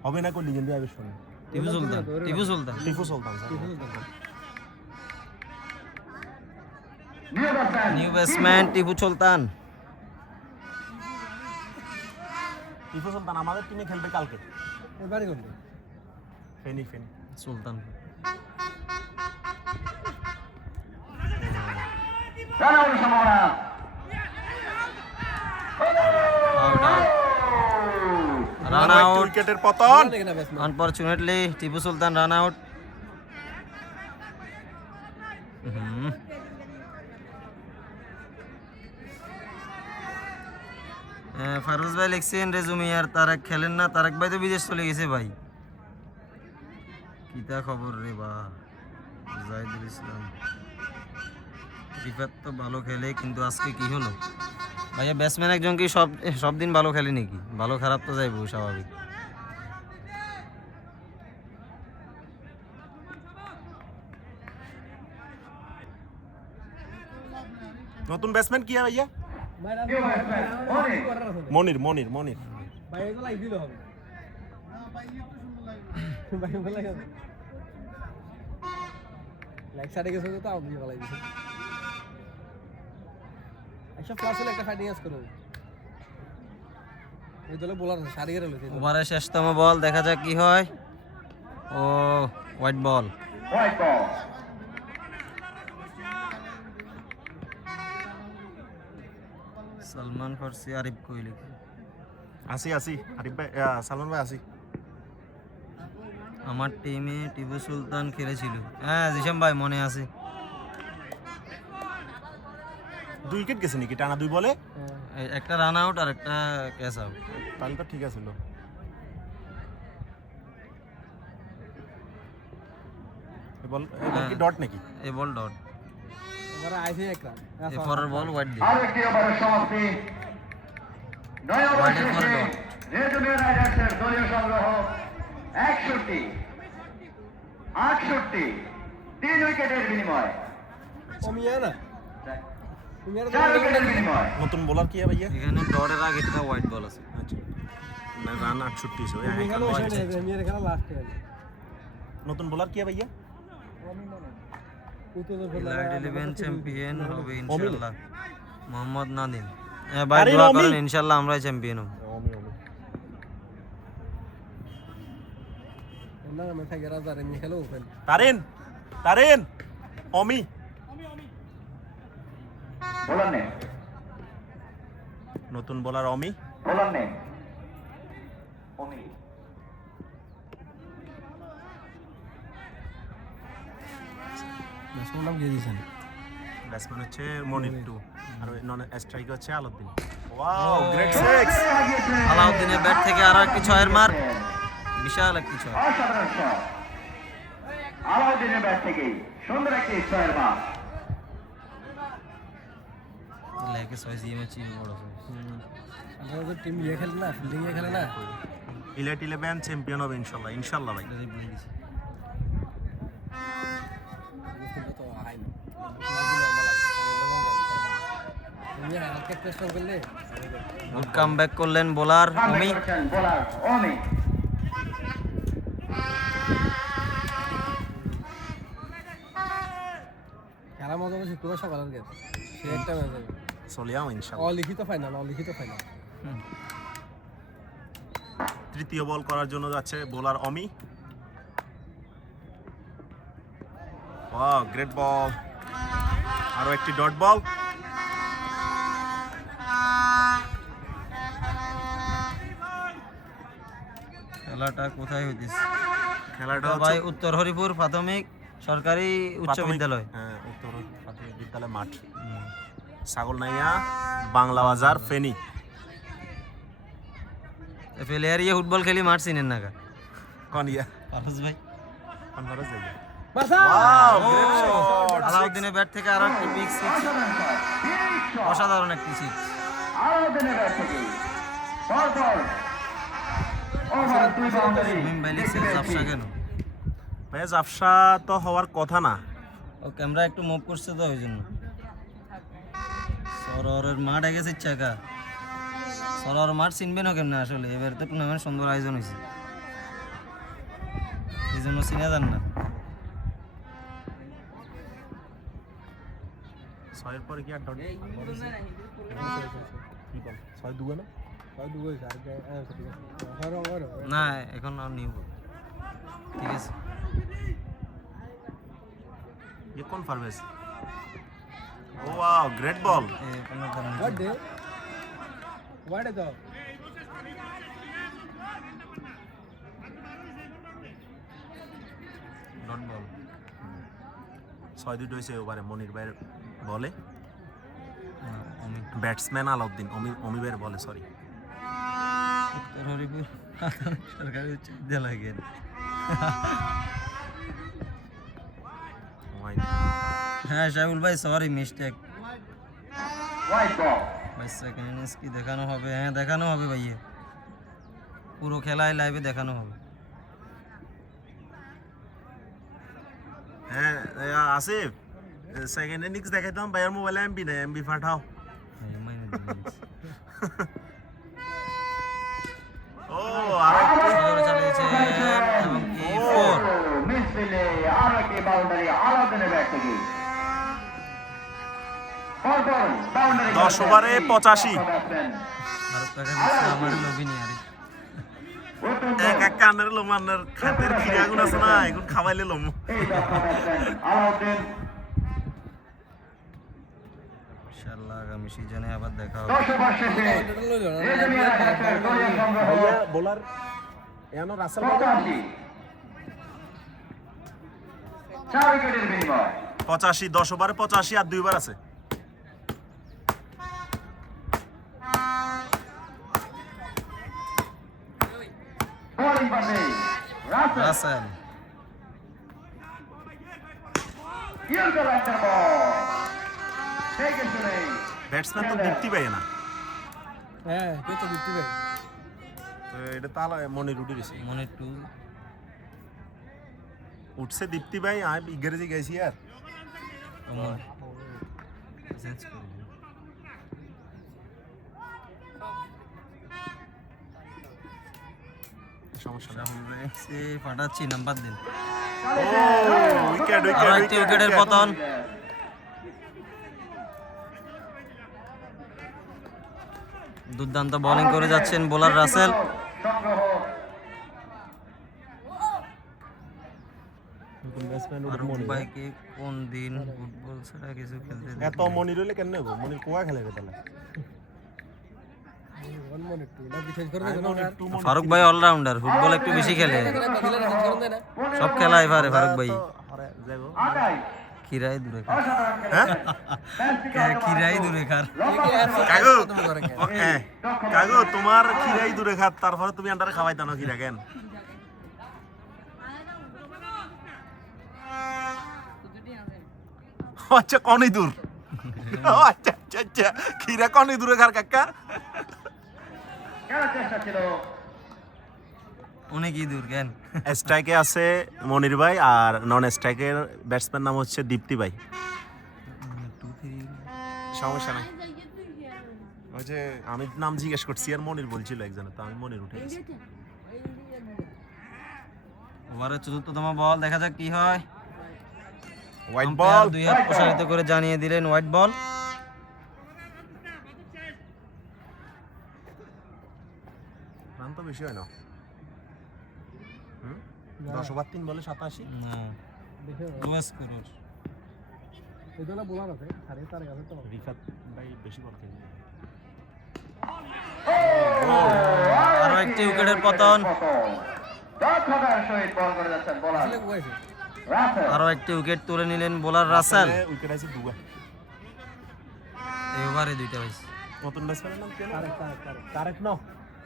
হবে না কোন লিজেন্ড আবির শুনে Tipu Sultan. Tipu Sultan sir. New batsman new batsman Tipu Sultan. Tipu Sultan আমাদের টিমে খেলবে কালকে। বাড়ি করবে ফেনি সুলতান রান আউটের সম্ভাবনা। Out out, run out. উইকেটের পতন। দেখে না batsman unfortunately Tipu Sultan run out. Faruz ভাই লিখছেন রেজুমিয়ার তারেক খেলেন না। তারেক ভাই তো বিদেশ চলে গেছে ভাই। কিতা খবর রে বা জাহিদুল ইসলাম। রিফাত তো ভালো খেলে কিন্তু আজকে কি হলো ভাইয়া? ব্যাটসম্যান একজন কি সব দিন ভালো খেলে নাকি? ভালো খারাপ তো যাইব স্বাভাবিক। নতুন ব্যাটসম্যান কি ভাইয়া? নিউ ব্যাটসম্যান মনির। মনির ভাই এগুলো লাইক দিলে হবে ভাই ভালো লাগে লাইক সাড়ে গেছে তো আমি ভালো লাগছে আচ্ছা ক্লাসে একটা ফাইটিং আস করো এই দলে বোলার সারি গেল ওভারের শেষতম বল, দেখা যাক কি হয়। ও white ball. White ball. Salman ফার্সি আরিফ কোহলি আসি আরিফ ভাই সালমান ভাই আসি। আমার টিমে টিপু সুলতান খেলেছিল। হ্যাঁ জিসাম ভাই মনে আছে। 2 উইকেট গেছে নাকি টানা 2 বলে? একটা রান আউট আর একটা ক্যাচ আউট। তাহলে তো ঠিক আছিল। এ বল কি ডট নাকি? এ বল ডট, এবার আইছে এক রান এ ফরের বল হোয়াইট দিয়ে। আর একটি ওভারের সমাপ্তি 9 ওভার Wide এর পরে শেষে dot। রেড ইন্ডিয়ান রাইডার্সের দলীয় সংগ্রহ 61, 68, 3 উইকেটের বিনিময়, কমিয়া না কমিয়া 4 উইকেটের বিনিময়। নতুন বোলার কি ভাইয়া? এখানে ডটের আগে একটা হোয়াইট বল আছে। আচ্ছা না রান 68 ছিল। এখানে ওখানে মেয়ের এখানে লাস্ট আছে নতুন বোলার কি ভাইয়া? ইলাইট 11 চ্যাম্পিয়ন হবে ইনশাআল্লাহ মোহাম্মদ নাদিম। ভাই আরে দোয়া রমি। করেন ইনশাআল্লাহ আমরাই চ্যাম্পিয়ন হব। না আমি থাকি রাজার আমি খেলো ওপেন তারেন অমি বোলার নেই, নতুন বোলার অমি। বোলার নেই, অমি। ব্যাটসম্যান নাম কে দিয়েছেন? ব্যাটসম্যান হচ্ছে মনির 2 আর নন স্ট্রাইক হচ্ছে আলাউদ্দিন। Wow great six. আলাউদ্দিনের ব্যাট থেকে আরো একটি ছয়ের মার, বিশাল একটি ছয়। অসাধারণ শট আলাউদ্দিনের ব্যাট থেকে সুন্দর একটি ছয়ের মার। লেগে ছয় জিএমএ চিল বড় ছয়। আপনারা তো টিম ইয়ে খেলে না, ফিল্ডিং ইয়ে খেলে না। ইলাইট 11 চ্যাম্পিয়ন হবে ইনশাআল্লাহ ভাই। এটা রিপ্লাই দিছি। তো হাই না আমি হালকা টেস্ট করলে গুড কামব্যাক করলেন বোলার অমি। বোলার অমি। খেলা মজা হবে শুক্রবার সকালের গেম, সে একটা ম্যাচ হবে চলিয়াম ইনশাআল্লাহ। অলিখিত ফাইনাল, অলিখিত ফাইনাল। তৃতীয় বল করার জন্য যাচ্ছে বোলার অমি। ওয়াও গ্রেট বল, আরো একটি ডট বল। খেলাটা কোথায় হইতেছে? খেলাটা ভাই হচ্ছে উত্তর হরিপুর প্রাথমিক সরকারি উচ্চ প্রাথমিক- বিদ্যালয়। হ্যাঁ উত্তর প্রাথমিক বিদ্যালয় মাঠ, ছাগলনাইয়া বাংলা বাজার ফেনী। ফেলিয়ারিয়া ফুটবল খেলি মাঠ চিনেন না কা? কোন ইয়া পারস ভাই। কোন ভারত যাই? বাসা ওয়াও গ্রেট শট। আলাউদ্দিনের ব্যাট থেকে আরো একটি বিগ সিক্স, অসাধারণ একটি সিক্স। আলাউদ্দিনের ব্যাট থেকে পরপর ওভার 2 বাউন্ডারি। সুমিম ভাই লিখছে জাফসা কেন? ভাই জাফসা তো হওয়ার কথা না। ও ক্যামেরা একটু মুভ করছে তো ওই জন্য। সরোয়ারের মাঠ আগে ইচ্ছা কা সরোয়ার মাঠ চিনবেন কেমনে আসলে? এবার তো টুর্নামেন্ট সুন্দর আয়োজন হয়েছে, এই জন্য চিনে যান না। ছয়ের পরে কি আর ডট? কি বল? 6 দুগো না 6 দুগো আর ঠিক আছে হরো হরো না এখন আর নিব, ঠিক আছে। ये कौन फार्मेस? Oh wow great ball. কোনো কারণ নেই। হোয়াট ডে হোয়াট দাও ডট বল। 6 হয়েছে ওভারে মনির ভাইয়ের বলে। আমি ব্যাটসম্যান আলাউদ্দিন, অমি ভাইয়ের বলে সরি। উত্তর হরিপুর সরকারি উচ্চ বিদ্যালয় গেল। হ্যাঁ শাহুল ভাই সরি মিস্টেক হোয়াইট বল। ভাই সেকেন্ড ইনিংস কি দেখানো হবে? হ্যাঁ দেখানো হবে ভাইয়া, পুরো খেলায় লাইভে দেখানো হবে। হ্যাঁ আসিফ সেকেন্ড ইনিংস দেখাইতাম ভাইয়ের মোবাইলে এমবি নেই, এমবি পাঠাও। হ্যাঁ, মাইনে দিবেন। ও আর সুন্দর চালিয়েছেন এবং কি ফোর। মিস ফিল্ডে আরো একটি বাউন্ডারি আলাউদ্দিনের ব্যাট থেকে। পরপর বাউন্ডারি 10 ওভারে 85। ভারত টাকা দিচ্ছে আমার লবিনি আরে। এক এক কানের লোমানের খাতের খিরে আগুন আছে না, এখন খাওয়াইলে লোম। আলাউদ্দিন ইনশাআল্লাহ ইনশাআল্লাহ আগামী সিজনে আবার দেখা হবে। 10 ওভার শেষে এটা লইলো না রেজমিয়া ঢাকার দলীয় সংগ্রহ ভাইয়া বোলার এনো রাসেল 85 4 উইকেটের বিনিময় 85 10 ওভারে 85 আর 2 ওভার আছে। বোলিং পাশে রাসেল রাসেল ইউরকাল একটা বল দেখে শুনে ব্যাটসম্যান তো দীপ্তি ভাই না, হ্যাঁ কে তো দিতে ভাই তো এটা তাহলে মনির উঠে গেছে, মনে টু উঠছে দীপ্তি ভাই। আমি ইংরেজি গেছি আর অমর চেঞ্জ করে দিন। সমস্যা না। রাহুল ভাই সে পাঠাচ্ছি নাম্বার দিন। উইকেট আরো একটি উইকেটের পতন। দুর্দান্ত বোলিং করে যাচ্ছেন বোলার রাসেল। সংগ্রহ ফারুক ভাইকে কোন দিন ফুটবল ছাড়া কিছু খেলতে এত মনির হলে কেন নেবো? মনির কোয়া খেলে রে তাহলে। ওয়ান মিনিট টু না বিশেষ করে দেখো না ফারুক ভাই অলরাউন্ডার, ফুটবল একটু বেশি খেলে, দিলে না করে দেয় না সব খেলাই পারে ফারুক ভাই। যাবো আদায় খিরাই দূরে খার, হ্যাঁ খিরাই দূরে খার। কাগু কাগু তোমার খিরাই দূরে খাত, তারপরে তুমি আন্ডারে খাওয়াই দানো খিরা কেন? আচ্ছা কনই দূর, আচ্ছা আচ্ছা আচ্ছা খিরা কনই দূরে খার কাকা। খেলার চেষ্টা ছিল উনি কি দূর কেন? স্ট্রাইকে আছে মনির ভাই আর নন স্ট্রাইকের ব্যাটসম্যান নাম হচ্ছে দীপ্তি ভাই। সমস্যা নাই, ওই যে আমি নাম জিজ্ঞেস করছি আর মনির বলছিল একজনে, তো আমি মনির উঠে গেছি। ওভারের চতুর্থতম বল, দেখা যাক কি হয়। হোয়াইট আম্পায়ার বল, দুই হাত প্রসারিত করে জানিয়ে দিলেন হোয়াইট বল। রান তো বেশি হয় না। 10 ওভার 3 বলে 87। দেখো লুয়েস করুর এগুলো বলার আছে আরে তার কাছে তো রিফাত ভাই বেশি বল খেলে। আরো একটি উইকেটের পতন। দক্ষতার সহিত বল করে যাচ্ছেন বোলার আসলে কোয়াইছে রাসেল আরো একটি উইকেট তুলে নিলেন বোলার রাসেল। উইকেট আছে দুয়া। এই ওভারে দুইটা হয়েছে। নতুন ব্যাটসম্যানের নাম কি? তারেক ন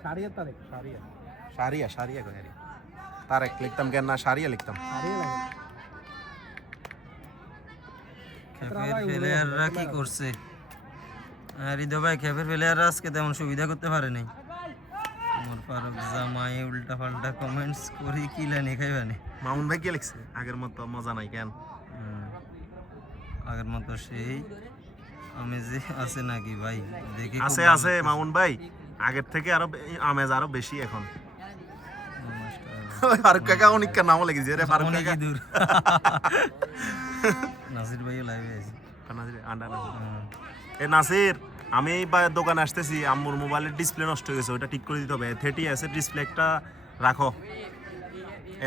সারিয়া তারেক সারিয়া সারিয়া কই আরে তারেক লিখতাম কেন না, সারিয়া লিখতাম। সারিয়া লাগে খেপের প্লেয়াররা কি করছে? হৃদয় ভাই, খেপের প্লেয়াররা আজকে তেমন সুবিধা করতে পারে নাই। আমার ফারুক জামাই উল্টা পাল্টা কমেন্টস করি কি লাইনে খাইবানি। মামুন ভাই কি লিখছে? আগের মতো মজা নাই কেন? আগের মতো সেই আমেজে আছে নাকি ভাই? দেখে খুব আছে ভালো আছে লাগতেছে। মামুন ভাই, আগের থেকে আরো আমেজ আরো বেশি এখন। ও মাস্টার। ফারুক কাকা অনেক নামও লেগেছে রে ফারুক অনেক কাকা। দূর। নাসির ভাইও লাইভে আছে। আন্ডার এ নাসির, আমি দোকানে আসতেছি, আম্মুর মোবাইলের ডিসপ্লে নষ্ট হয়ে গেছে, ওটা ঠিক করে দিতে হবে। A30s এর ডিসপ্লে একটা রাখো।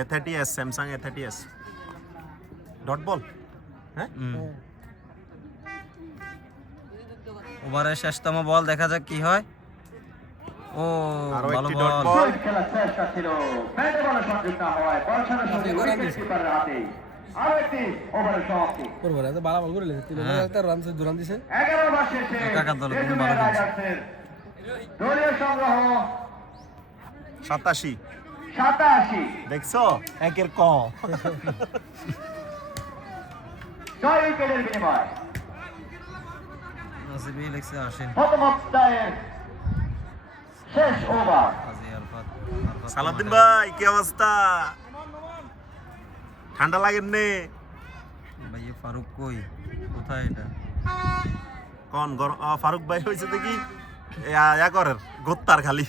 A30s, Samsung A30s। Dot ball, হ্যাঁ ওভারের শেষতম বল, দেখা যাক কি হয়। ও আরো ভালো একটি বল। Dot ball. খেলার চেষ্টা ছিল ব্যাটে বলে সংযুক্ত না হওয়ায় বল সরাসরি উইকেট কিপারের হাতে আরো একটি ওভারের সমাপ্তি করবো না তো বালা বল করে লেছে 3 ওভারে একটা রান দুরান দিছে 11 ওভার শেষে কাকার দল খুব রেজমিয়া ভালো খেলছে। টাইগার্সের দলীয় সংগ্রহ 87। 87 দেখছো একের ক। 6 উইকেটের বিনিময় নাসির ভাই লিখছে আসেন। প্রথম অধ্যায়ের শেষ ওভার আজি আরফাত। সালাউদ্দিন ভাই কি অবস্থা? ঠান্ডা লাগেন নে? ভাই এ ফারুক কই? কোথায় এটা? কোন ফারুক ভাই হয়েছে দেখি ইয়া করের গোত্তার খালি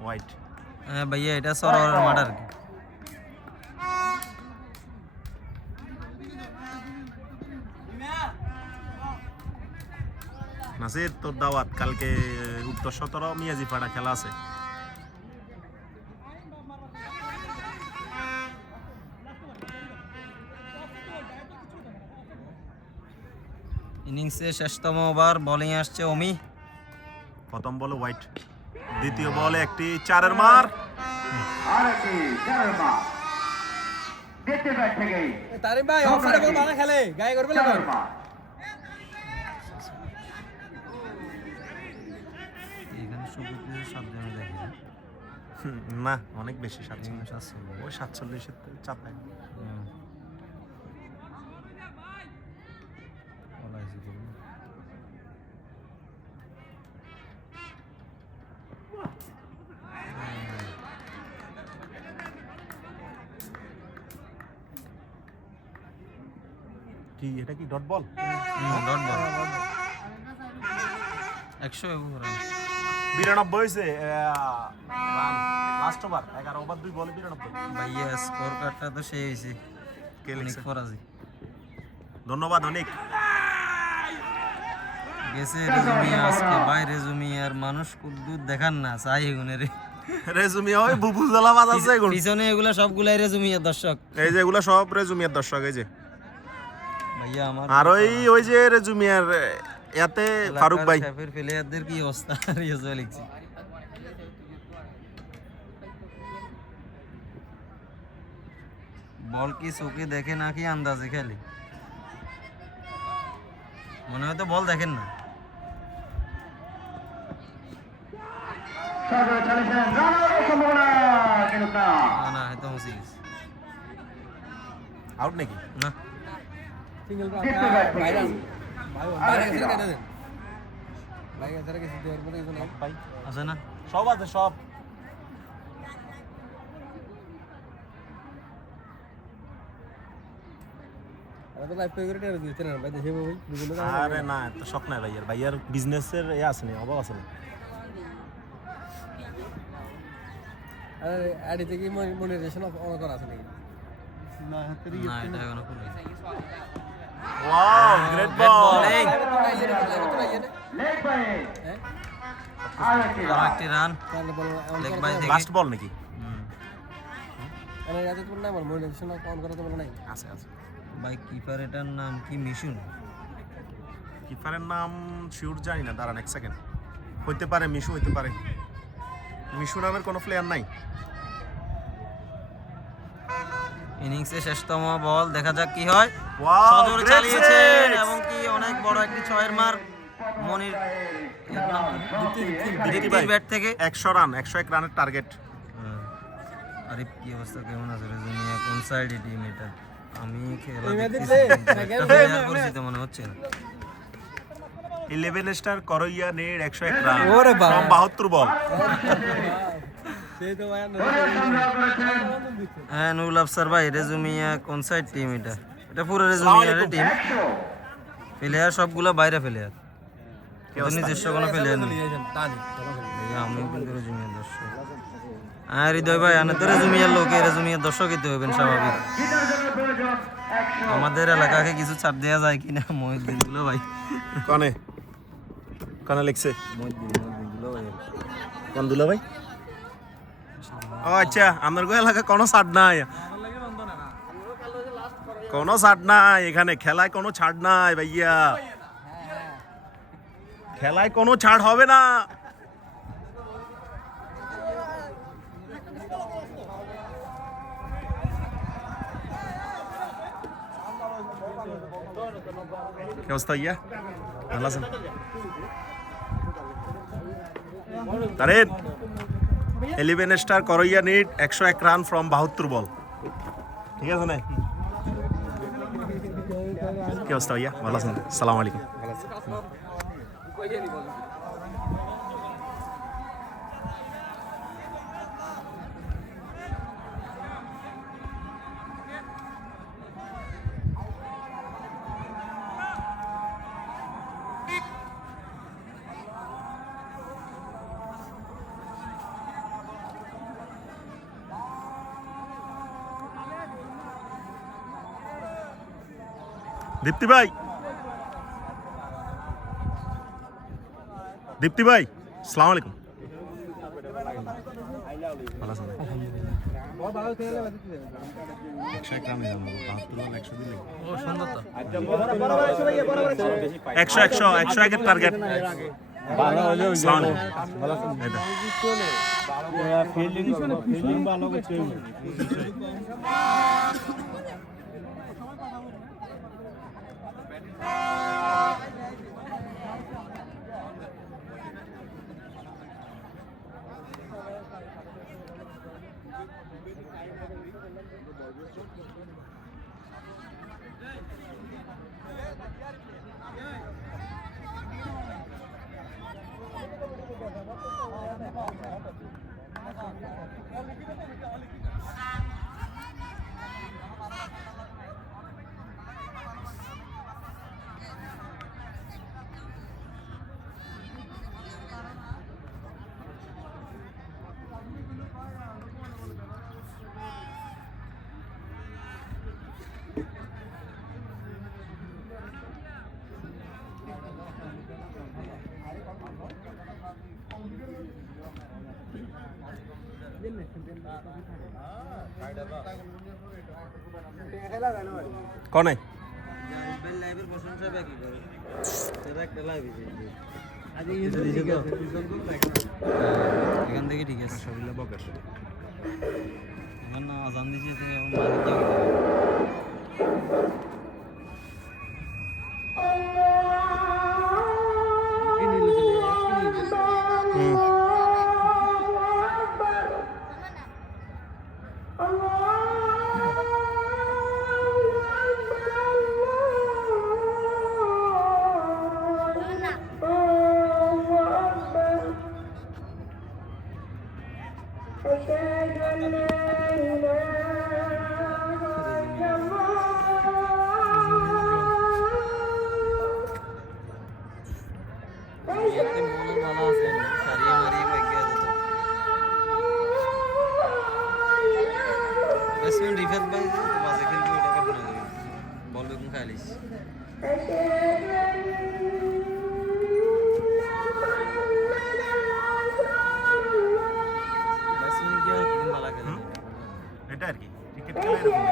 হোয়াইট। হ্যাঁ ভাইয়া, এটা সরোয়ারের মাঠ আর কি। নাসির তোর দাওয়াত, কালকে উত্তর 17 মিয়াজি পাড়া খেলা আছে। ইনিংসে শেষতম ওভার বোলিং আসছে অমি। প্রথম বলে হোয়াইট, দ্বিতীয় বলে একটি 4-এর মার। আরেকটি চারের মার। দ্বিতীয় ব্যাট থেকেই তারিম ভাই অফসাইডে বল বানা খেলে গায়ে করবে না চারের মার। এখানে সুবিধা 7 জনে দেখি না? না, অনেক বেশি 7 700 ওই 47-এর চাপ নাই। কি এটা কি dot ball? Dot ball 100 over 92 হয়েছে লাস্ট ওভার 11 ওভার 2 বলে 92। ভাইয়া স্কোর কার্ডটা তো সেই হয়েছে কে অনেক লিখছে? ফরাজি ধন্যবাদ অনেক। গেছে রেজুমি আজকে ভাই রেজুমি আর মানুষ কুদ্দুর দেখান না চাই এগুনে রে রেজুমি ওই বুবুজলা বাজাচ্ছে এখন। পিছনে এগুলা সবগুলাই রেজুমি আর দর্শক এই যে এগুলা সব রেজুমিয়ার দর্শক এই যে। ভাইয়া আমার আর ওই যে রেজুমিয়ার এতে ফারুক ভাই। শেফের প্লেয়ারদের কি অবস্থা রিয়াজও লিখছি বল কি চোখে দেখে নাকি আন্দাজে খেলে? মনে হয় তো বল দেখেন না। সর্বোচ্চ চালিয়েছেন, রানারের সম্ভাবনা কিন্তু না। না হয়তো মুসি গেছে আউট নাকি? না সিঙ্গেল দ্বিতীয় ব্যাট থেকে ভাই বাইরে গেছে কেন দেন ভাই গেছে গেছে দেওয়ার পরে কিছু নাই ভাই আছে না সব আছে সব। আমি তো লাইভ করে টের দিতে না ভাই দেখে ভাই বিভিন্ন আরে না এত শখ নাই ভাইয়ার। ভাইয়ার বিজনেসের আছে না, অভাব আছে না। আরে আইডি থেকে মনিটাইজেশন অন করা আছে নাকি না এটা এখনো খুলে wow great ball. bowling। Leg by হ্যাঁ আরেকটি রান। একটি রান তাহলে বল লেগ বাই থেকে লাস্ট বল নাকি? আরে রাতে তো না আমার মনিটাইজেশন অন করা তো বল নাই আছে আছে। ভাই কিপার এটার নাম কি মিশুন? কিপারের নাম শিওর জানি না, দাঁড়ান এক সেকেন্ড। হইতে পারে মিশু, হইতে পারে। মিশু নামের কোনো প্লেয়ার নাই। ইনিংসে শেষতম বল, দেখা যাক কি হয়। ওয়াও সজোর গ্রেট চালিয়েছেন সিক্স। এবং কি অনেক বড় একটি 6-এর মার মনির দীপ্তির ব্যাট থেকে। 100 রান, 101 রানের টার্গেট। আরে কি অবস্থা, কেমন আছে রেজুমিয়া? কোন সাইডে টিম এটা? আমি খেলা এই ম্যাচ দেখতেছি দেখলে? কিন্তু একটা player পরিচিত মনে হচ্ছে না। 11 স্টার করইয়া নেট 101 রান। ওরে বাবা। from 72 বল। সেই তো ভাই সংগ্রহ করেছেন হ্যাঁ নুরুল আফসার ভাই, রেজুমিয়া কোন সাইড টিম এটা? এটা পুরো রেজুমিয়ার টিম, 100। প্লেয়ার সবগুলো বাইরে প্লেয়ার, নিজস্ব কোনো প্লেয়ার নেই। টানি ভাইয়া আমি কিন্তু রেজুমিয়ার দর্শক। হ্যাঁ হৃদয় ভাই, আনে তো রেজুমিয়ার লোকে, রেজুমিয়ার দর্শকই তো হবেন স্বাভাবিক। জিতার জন্য প্রয়োজন 100। আমাদের এলাকাকে কিছু ছাড় দেওয়া যায় কিনা? মহিউদ্দিন গুলো ভাই, কনে কনে লিখছে মহিউদ্দিন গুলো ভাই। কোন দুলা ভাই? ও আচ্ছা, আমার গো এলাকা কোনো ছাড় নাই, কোনো ছাড় নাই এখানে। খেলায় কোনো ছাড় নাই ভাইয়া, খেলায় কোনো ছাড় হবে না। কি অবস্থা ভাইয়া? ভালো আছেন? তারেন 11 স্টার করইয়া নিট 101 রান ফ্রম 72 বল। ঠিক আছে না? কি অবস্থা ভাইয়া? ভালো আছেন? সালাম আলাইকুম। দীপ্তি ভাই, দীপ্তি ভাই, সালাম আলাইকুম। ভালো আছেন? তাও তেলে বাঁচতে দেবে 100 গ্রামে দাম 72 বল 100 দিলে ও সুন্দর তো 100 এর টার্গেট ভালো হলে ওই সাউন্ড ভালো ফিল্ডিং ভালো করতে কোনে বেল লাইভের প্রশংসা বাকি করে সেটা একটা লাইভ এখান থেকে ঠিক আছে সবিল্লা বকাশ এখন না আজান দিয়েছে তুমি এখন মালিক যাবে রিফাত ভাই বাজে খেলবো এটা কল্পনা করি বল বেগুন খাইলিস ব্যাটসম্যান কি আর দিন ভালো খেলে এটা আর কি ক্রিকেট খেলা এরকম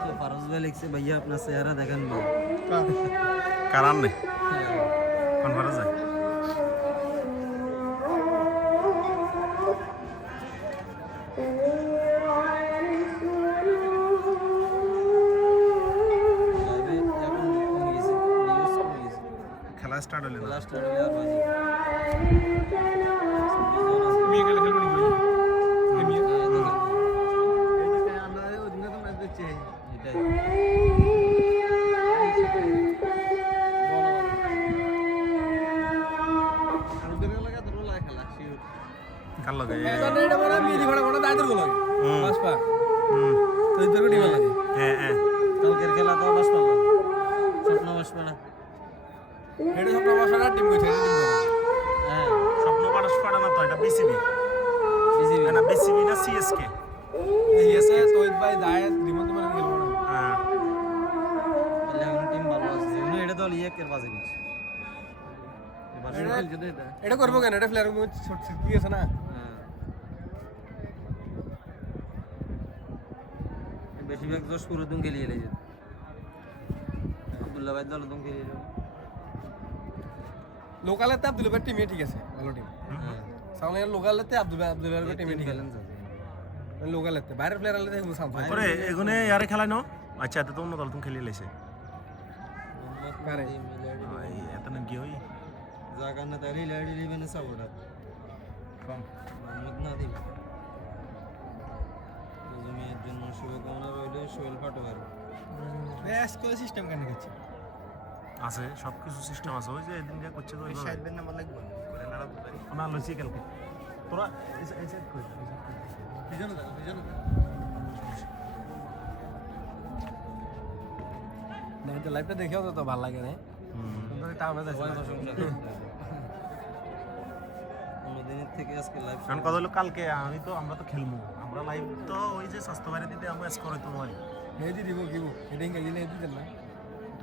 तो फारोज भाई लिखसे भैया अपना चेहरा देखन लो কারণ নেই কোন ভালো যায় খেলা স্টার্ট হলো না लास्ट और यार बाजी মেয়ে খেলে খেলবে নাকি কার লগে এটা বড় মিলি বড় বড় দাইদের গুলো পাঁচ পা তো ইতর কোটি লাগে হ্যাঁ হ্যাঁ কালকের খেলা তো বাস পারলো স্বপ্ন বাস পালা এটা সব বসাটা টিম কইছে টিম হ্যাঁ স্বপ্ন পাড়া না তো এটা বিসিবি বিজিবি না বিসিবি না সিএসকে ইয়েছে তো ভাই দায় রিমোট মানে গেল না হ্যাঁ তাহলে এখন টিম ভালো আছে যেমন এটা তো ইয়েকের বাজে গেছে এবার শুরু খেলছে তো এটা এটা করব কেন এটা প্লেয়ার মো ছোট কি আছে না হ্যাঁ বেশিরভাগ দোষ পুরো দিন খেলিয়ে এলে আব্দুল্লাহ ভাই দল দিন খেলিয়ে এলো লোকালেতে আব্দুল ভাই টিমে ঠিক আছে ভালো টিম হ্যাঁ সামনে লোকালেতে আব্দুল ভাই টিমে ঠিক আছে ব্যালেন্স আছে লোকালেতে বাইরের প্লেয়ার আলে দেখো সাম ওরে এগুনে ইয়ারে খেলায় ন আচ্ছা এত তো অন্য দল তুমি খেলিয়ে লাইছে কারে? এত না কি হই জায়গা না তাহলে লাইডি লিবেন সাপোর্ট কম মোহাম্মদ নাদিম জমির জন্য শুভকামনা রইল সোহেল পাটোয়ারি বেশ করে সিস্টেম কেন করছে আছে সব কিছু সিস্টেম আছে ওই যে এদিন যা করছে তো ওইভাবে সাইডের নাম্বার লাগবে করে নাড়া পারি না লইছি কালকে তোরা এই সাইড কই বিজন না তো লাইভটা দেখেও তো ভালো লাগে না সুন্দর একটা আমেজ আছে অন্যদিনের থেকে আজকে লাইভ কারণ কথা হলো কালকে আমরা তো খেলবো আমরা লাইভ তো ওই যে স্বাস্থ্য বাড়ি দিতে আমরা স্কোর হইতো নয় এই দি দিব কিবো হেডিং কে দিলে দিতেন না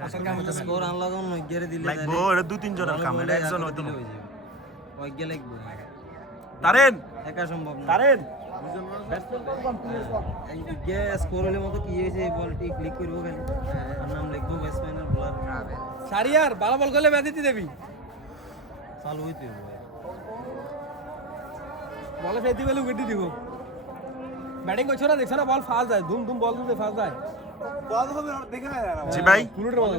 আসল কাম হইছে স্কোর আনলাগন নইগেরে দিলে লাগবো এটা 2-3 জনের কাম এটা একজন হইতো না। ওইগে লাগবো তারেন একা সম্ভব না তারেন গে স্কোর হলে মতো কি হয়েছে বলটি ক্লিক করবো কেন আর নাম লিখবো ব্যাটসম্যানের বোলার সারিয়ার ভালো বল করলে ব্যাট দিতে দেবি চালু হইতে হবে বলে ফেদি বলে উইকেট দিব ব্যাটিং করছো না দেখছো না বল ফাস্ট যায় ধুম ধুম বল দিতে ফাস্ট যায় বল হবে দেখে না জি ভাই কুলুটের বল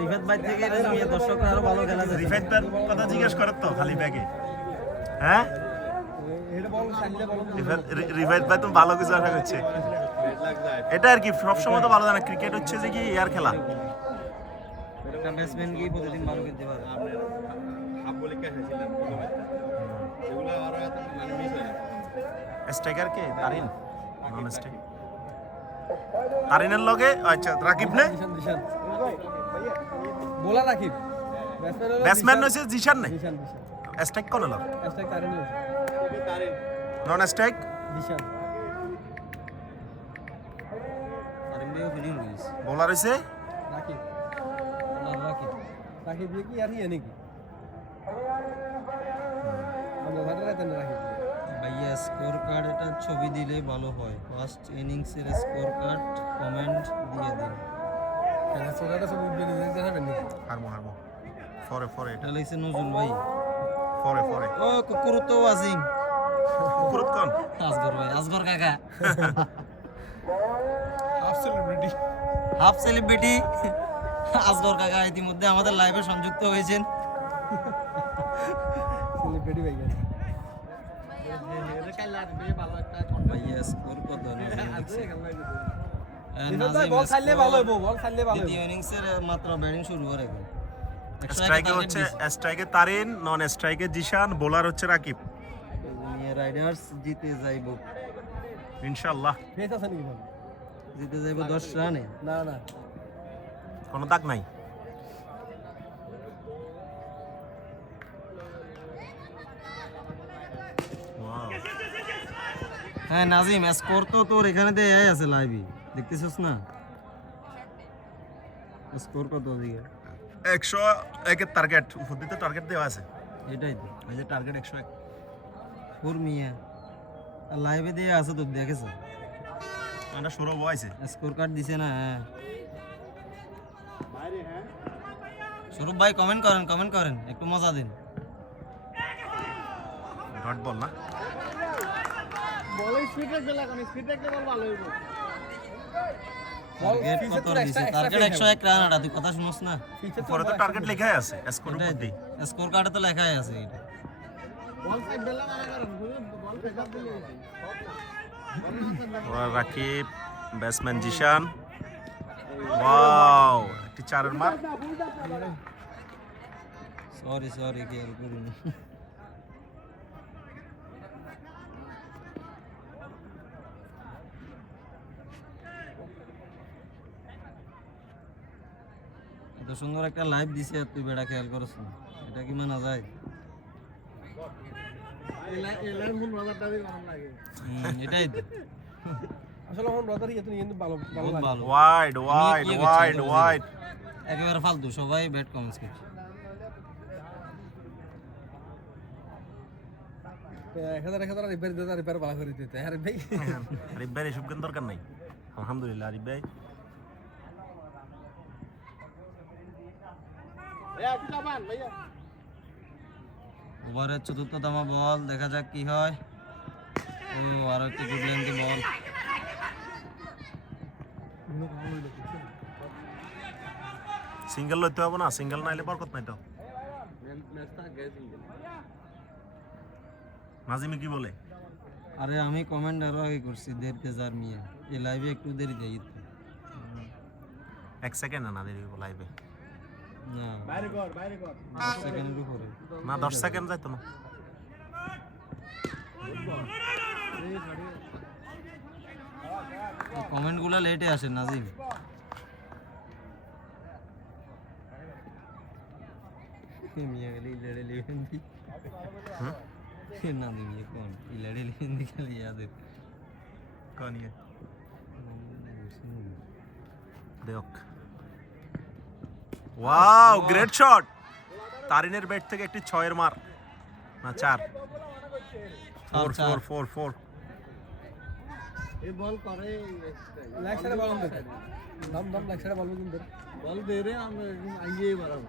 রিফাত ভাই থেকে নিয়ে দর্শকরা আরো ভালো খেলা যাচ্ছে রিফাত ভাই কথা জিজ্ঞেস করে তো খালি ব্যাগে হ্যাঁ এটা বল সাইলে বল রিফাত ভাই তো ভালো কিছু আশা করছে এটা আর কি সব সময় তো ভালো জানা ক্রিকেট হচ্ছে যে কি এয়ার খেলা একটা ব্যাটসম্যান কি প্রতিদিন ভালো খেলতে পারে স্ট্রাইকার কে তারিন নন স্ট্রাইক তারিনের লগে আচ্ছা রাকিব নে দিশান দিশান বোলার রাকিব ব্যাটসম্যান হইছে জিশান নাই দিশান দিশান স্ট্রাইক কোন লগ hashtag Tarin non strike Dishan Arim ভাইও ফিলিং হইছে বোলার হইছে রাকিব রাকিব রাকিব দিয়ে কি আর ইয়ে নাকি আমরা ভালো রাখতেন রাকিব ভাইয়া স্কোর কার্ড এটা ছবি দিলে ভালো হয় ফার্স্ট ইনিংসের স্কোর কার্ড কমেন্ট দিয়ে দিন খেলা সোনাটা সব উঠবে নিজে জানাবেন নি হারমো ফরে এটা লিখছে নজরুল ভাই ফরে ও কুকুর তো ওয়াজিং কুকুরত কোন আসগর কাকা half celebrity half celebrity Asgar কাকা ইতিমধ্যে আমাদের লাইভে সংযুক্ত হয়েছেন সেলিব্রিটি ভাই গেছে ভাইয়া স্কোর কত বল ছাড়লে ভালো হইব বল ছাড়লে ভালো হইব দ্বিতীয় ইনিংসের মাত্র ব্যাটিং শুরু করে এখন স্ট্রাইকে হচ্ছে স্ট্রাইকে তারিন নন স্ট্রাইকে জিশান বোলার হচ্ছে রাকিব রাইডার্স জিতে যাইব ইনশাআল্লাহ ফেস আছে নাকি বল জিতে যাইব 10 রানে না না কোনো দাগ নাই Wow. হ্যাঁ নাজিম স্কোর তো তোর এখানে দেয়াই আছে লাইভে দেখতেছিস না স্কোর কত দিকে 101 এর টার্গেট উপর দিতে টার্গেট দেওয়া আছে এটাই তো এই যে টার্গেট 101 ফোর মিয়া আর লাইভে দিয়ে আছে তো দেখেছো এটা শুরু হইছে স্কোর কার্ড দিছে না হ্যাঁ সৌরভ ভাই কমেন্ট করেন একটু মজা দিন ডট বল না বল স্পিড রাখবে লাগানো স্পিড রাখলে বল ভালো হইব টার্গেট কত দিছে টার্গেট 101 রান আটা তুই কথা শুনছ না পরে তো টার্গেট লেখাই আছে স্কোর উপর দি স্কোর কার্ডে তো লেখাই আছে এটা বল সাইড বেলা না করেন বল পেছাপ দিলে রাকিব ব্যাটসম্যান জিশান ওয়াও একটি চারের মার সরি খেয়াল করুন এত সুন্দর একটা লাইভ দিছে আর তুই বেড়া খেয়াল করছ না এটা কি মানা যায় এলার মন বাজারটা দিয়ে ভালো লাগে এটাই তো আসলে মন বাজার ইয়ে কিন্তু ভালো ভালো বহুত লাগে ভালো ওয়াইড একেবারে ফালতু সবাই ব্যাট কমেন্টস করছে 1000 রিপেয়ার দিতে রিপেয়ার ভালো করে দিতে আরে ভাই আরিফ ভাই এসব কেন দরকার নাই আলহামদুলিল্লাহ আরিফ ভাই ওভারের চতুর্থতম বল দেখা যাক কি হয় ও আর একটু গুড লেন্থে বল সিঙ্গেল লইতে হবে না সিঙ্গেল নাইলে বরকত নাই তো নাজিমি কি বলে আরে আমি কমেন্ট আরো আগে করছি দেরতে যার মিয়া এই লাইভে একটু দেরি দেই 1 সেকেন্ড না দেরি লাইভে না বাইরে কর সেকেন্ডের উপরে না 10 সেকেন্ড যাইতো না কমেন্ট গুলো লেটে আসে নাজিম মিয়া গেলে লড়ে লিবেন দি নাজিম ये कौन लड़े लेन निकल याद है कौन ये देख ওয়াও গ্রেট শট, তারিনের ব্যাট থেকে একটি 6-এর মার, না 4, 4. লেগ সাইডে বল দে, দম লেগ সাইডে বল কিন্তু বল দে রে, আমরা আইয়ে বাড়াবো।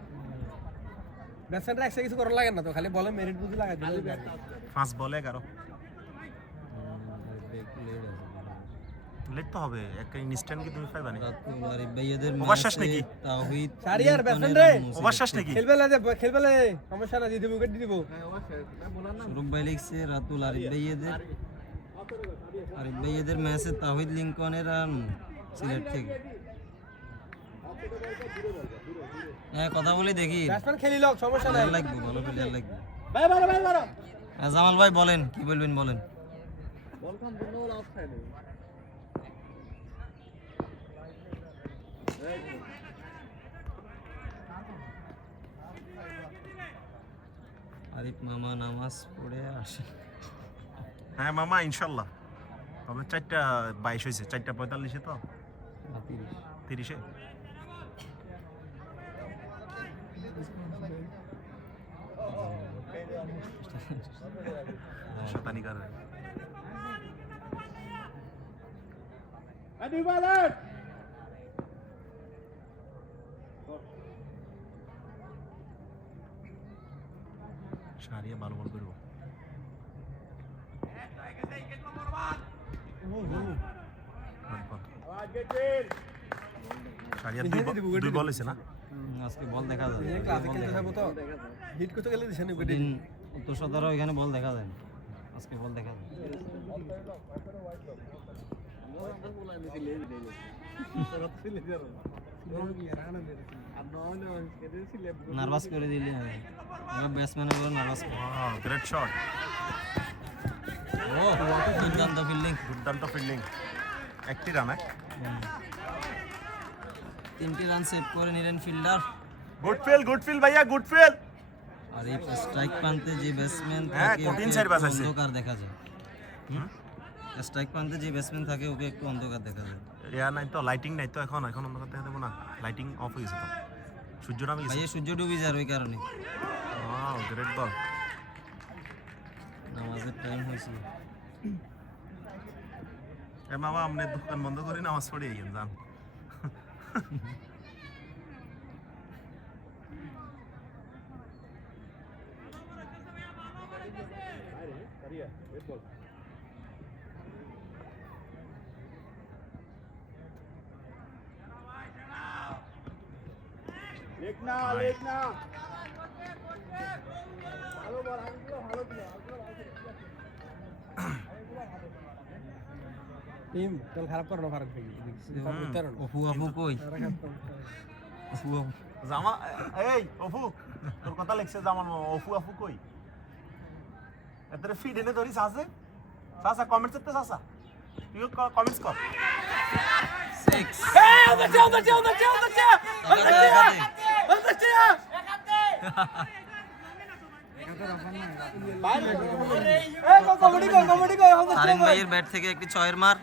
ব্যাটসম্যানরা একসাথে কিছু করার লাগে না তো, খালি বলে মেরিট বুঝি লাগাই দিলে 5 বলে 11 লেট তো হবে, একটা ইনস্ট্যান্ট কি তুমি পাইবা না? রাতুল আরিফ ভাইয়াদের ওভার শেষ নাকি? তাওহীদ সারিয়ার ব্যাটসম্যান রে, ওভার শেষ নাকি? খেলবে লে সমস্যা না, দিয়ে দেব উইকেট দিয়ে দেব। সৌরভ ভাই লিখছে রাতুল আরিফ ভাইয়াদের ম্যাচে তাওহীদ লিঙ্কনের রান সিলেট থেকে। হ্যাঁ কথা বলে দেখি, ব্যাটসম্যান খেলি লোক, সমস্যা নাই। প্লেয়ার লাগবে, ভালো প্লেয়ার লাগবে। ভাই বারো হ্যাঁ, জামাল ভাই বলেন, কি বলবেন বলেন। বল কাম বন্ধ হলো, আউট সাইডে আরিফ মামা নামাজ পড়ে আসে। হ্যাঁ মামা ইনশাল্লাহ, তবে 4:22 হয়েছে, 4:45 তো 30-এ শতানি করে। সারিয়ে ভালো বল করবো। সারিয়া 2 বল হয়েছে না? আজকে বল দেখা যায়, এই ক্লাসে খেলতে যাবো তো, হিট করতে গেলে দিছেন উইকেট। দিন উত্তর সদরও এখানে বল দেখা যায়, আজকে বল দেখা যায়। নার্ভাস করে দিলি, ব্যাটসম্যানের বলে নার্ভাস করে। গ্রেট শট, ও দুর্দান্ত ফিল্ডিং, দুর্দান্ত ফিল্ডিং, একটি রান। 3টি রান সেভ করে নিলেন ফিল্ডার। গুড ফিল ভাইয়া, গুড ফিল। আর এই স্ট্রাইক প্রান্তে যে ব্যাটসম্যান হ্যাঁ, থাকে কঠিন ওকে সাইড একটু বাজাইছে। অন্ধকার দেখা যায়। স্ট্রাইক প্রান্তে যে ব্যাটসম্যান থাকে ওকে একটু অন্ধকার দেখা যায়। ইয়া নাই তো, লাইটিং নাই তো, এখন অন্ধকার দেখা দেবো না, লাইটিং অফ হয়ে গেছে তো, সূর্য নামে ভাই গেছে। এই সূর্য ডুবে যায় ওই কারণে। গ্রেট বল। নামাজের টাইম হয়েছে। এ মামা আপনি দোকান বন্ধ করে নামাজ পড়ে গেছেন যান। টিম চল খারাপ করো, খারাপ খেলি অপু আপু কই? অপু আপু জামা এই অফু, তোর কথা লিখছে জামান মামা, অফু কই? এতরে ফিড এনে ধরিস আছে সাসা, কমেন্টস করতে সাসা, তুই কমেন্টস কর। 6 একাতে। তারিন ভাইয়ের ব্যাট থেকে একটি 6-এর মার।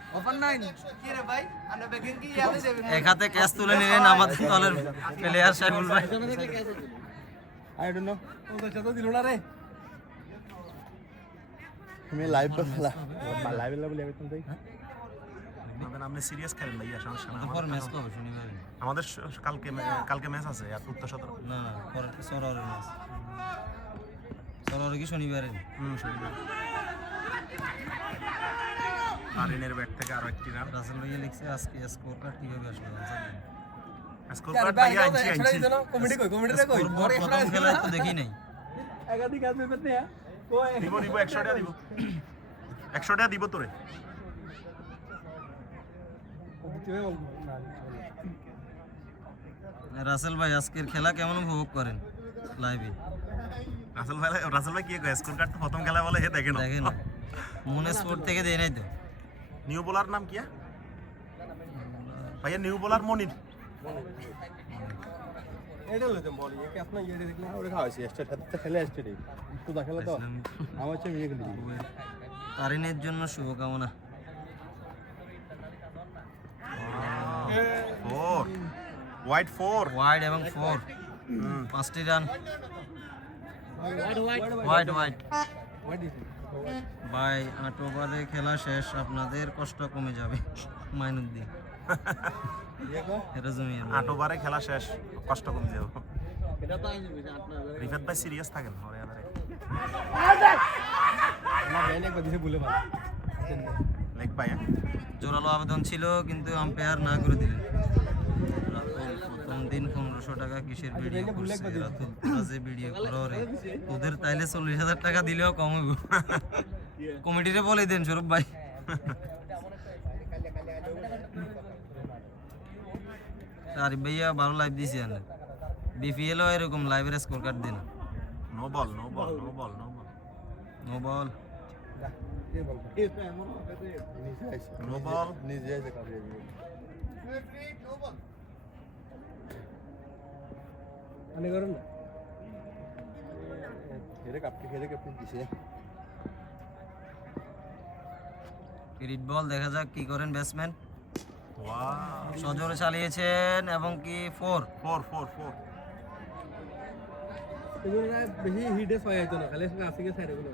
এক হাতে ক্যাচ তুলে নিলেন আমাদের দলের প্লেয়ার সাইফুল ভাই। আই ডোন্ট নো, ওটা চাতো দিল না রে। আমি লাইভ তো খেলা লাইভ বলে আমি তো আপনি সিরিয়াস খেলেন ভাইয়া, সমস্যা না। দুপুর ম্যাচ কবে? শনিবার। আমাদের কালকে ম্যাচ আছে আর উত্তর সদর। না পরে সরোয়ারের ম্যাচ। সরোয়ারে কি শনিবারে? শনিবার। তারিনের ব্যাট থেকে আরো একটি রান। রাসেল ভাইয়া লিখছে আজকে স্কোর কার্ড কিভাবে আসলো? স্কোর কার্ড ভাইয়া আনছি। কমেডি কই প্রথম খেলা তো দেখি নাই। একাধিক আসবে পেতে কই দিব 100 টাকা দিব, 100 টাকা দিব তোরে। রাসেল ভাই আজকের খেলা কেমন উপভোগ করেন লাইভে? রাসেল ভাই কি কয়, স্কোর কার্ড তো প্রথম খেলা বলে হে দেখে না। দেখেন মনে স্পোর্ট থেকে দেয় নাই তো। নিউ বোলার নাম কি ভাইয়া? নিউ বোলার মনির। এটা লইতে বল কি আপনি ইয়ে দেখলেন? ওরে খাওয়াইছি স্টেট হাতে খেলে স্টেডি তো খেলা তো আমার হচ্ছে মিয়ে খেলি। তারিনের জন্য শুভকামনা। 4 ওয়াইড 4 ওয়াইড এবং 4 5টি রান ওয়াইড ওয়াইড ভাই 8 ওভারে খেলা শেষ, আপনাদের কষ্ট কমে যাবে। মাইনুদ্দিন রাজমিয়া 8 ওভারে খেলা শেষ, কষ্ট কমে যাবে। রিফাত ভাই সিরিয়াস থাকেন ওরে আদারে লেগ ভাই জোরালো আবেদন ছিল কিন্তু আম্পায়ার না করে দিলেন। রাতুল প্রথম দিন 1500 টাকা কিসের ভিডিও করছে? রাতুল তোরা যে ভিডিও করো রে, তোদের তাইলে 40,000 টাকা দিলেও কম হইব। কমিটিরে বলে দেন স্বরূপ ভাই। আরিফ ভাইয়া ভালো লাইভ দিছি আনে, বিপিএলও এরকম লাইভের স্কোর কার্ড দিন। No ball no ball no ball no ball no ball no ball মানে করেন না খেলে কাপড় দিছে ক্রিট বল দেখা যাক কি করেন ব্যাটসম্যান। ওয়াও সজোরে চালিয়েছেন এবং কি 4 4 4 4 এগুলো বেশি হিটে ছয় হইতো না, খালি ক্লাসিকে সাইড এগুলো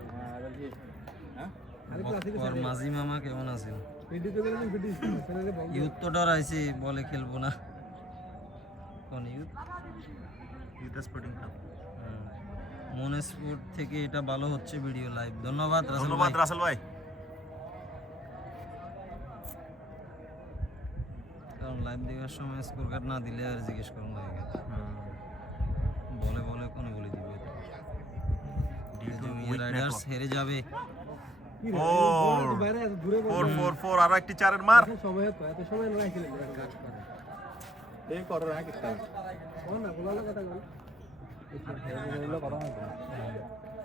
খালি ক্লাসিকে আর মাঝি মামা কেমন আছেন? হিটে তো গেলে হিটে ছেলেকে বল ইউথ তো ডরাইছে, বলে খেলবো না। কোন ইউথ? US sporting club. মন স্পোর্ট থেকে এটা ভালো হচ্ছে ভিডিও লাইভ। ধন্যবাদ রাসেল ধন্যবাদ ভাই। রাসেল ভাই। কারণ লাইভ দেখার সময় স্কোর কার্ড না দিলে আর জিজ্ঞেস করুন ভাই, বলে বলে কোন বলে দিবে। রাইডার্স হেরে যাবে। বাইরে ঘুরে 4 4 4 আরো একটি চারের মার। সময় তো এত সময় না রাখিলেন এই করো না কি তা কোন না বলার কথা বল এগুলো করো না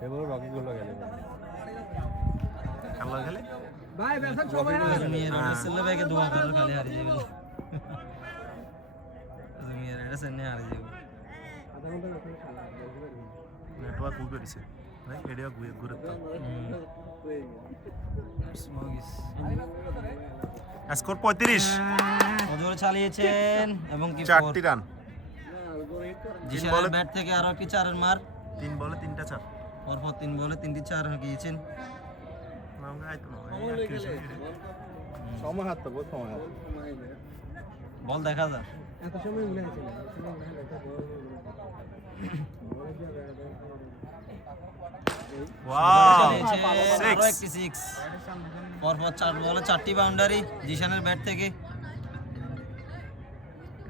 এগুলো রকি গুলো গেলে খেলা খেলে ভাই বেসন সময় না তুমি রাইডার্স এর ভাইকে দোয়া করো খালি হারিয়ে যাবে। তুমি রাইডার্স এর নিয়ে হারিয়ে যাবে। আধা ঘন্টা রাখলে খেলা নেটওয়ার্ক উবে দিছে ভাই, এডিয়া ঘুরে ঘুরে তো স্কোর 35। সজোরে চালিয়েছেন এবং কি 4টি রান, জিশানের ব্যাট থেকে আরো কি 4 এর মার। 3 বলে 3টা 4। পরপর 3 বলে 3টি 4 হাঁকিয়েছেন। আমরা আইতো না সময় হাত তো বহুত সময় হাত বল দেখা যাক। এত সময় উঠে আছে না ওয়াও চালিয়েছেন, আরো 6। একটি 6। পরপর 4 বলে 4টি বাউন্ডারি জিশানের ব্যাট থেকে।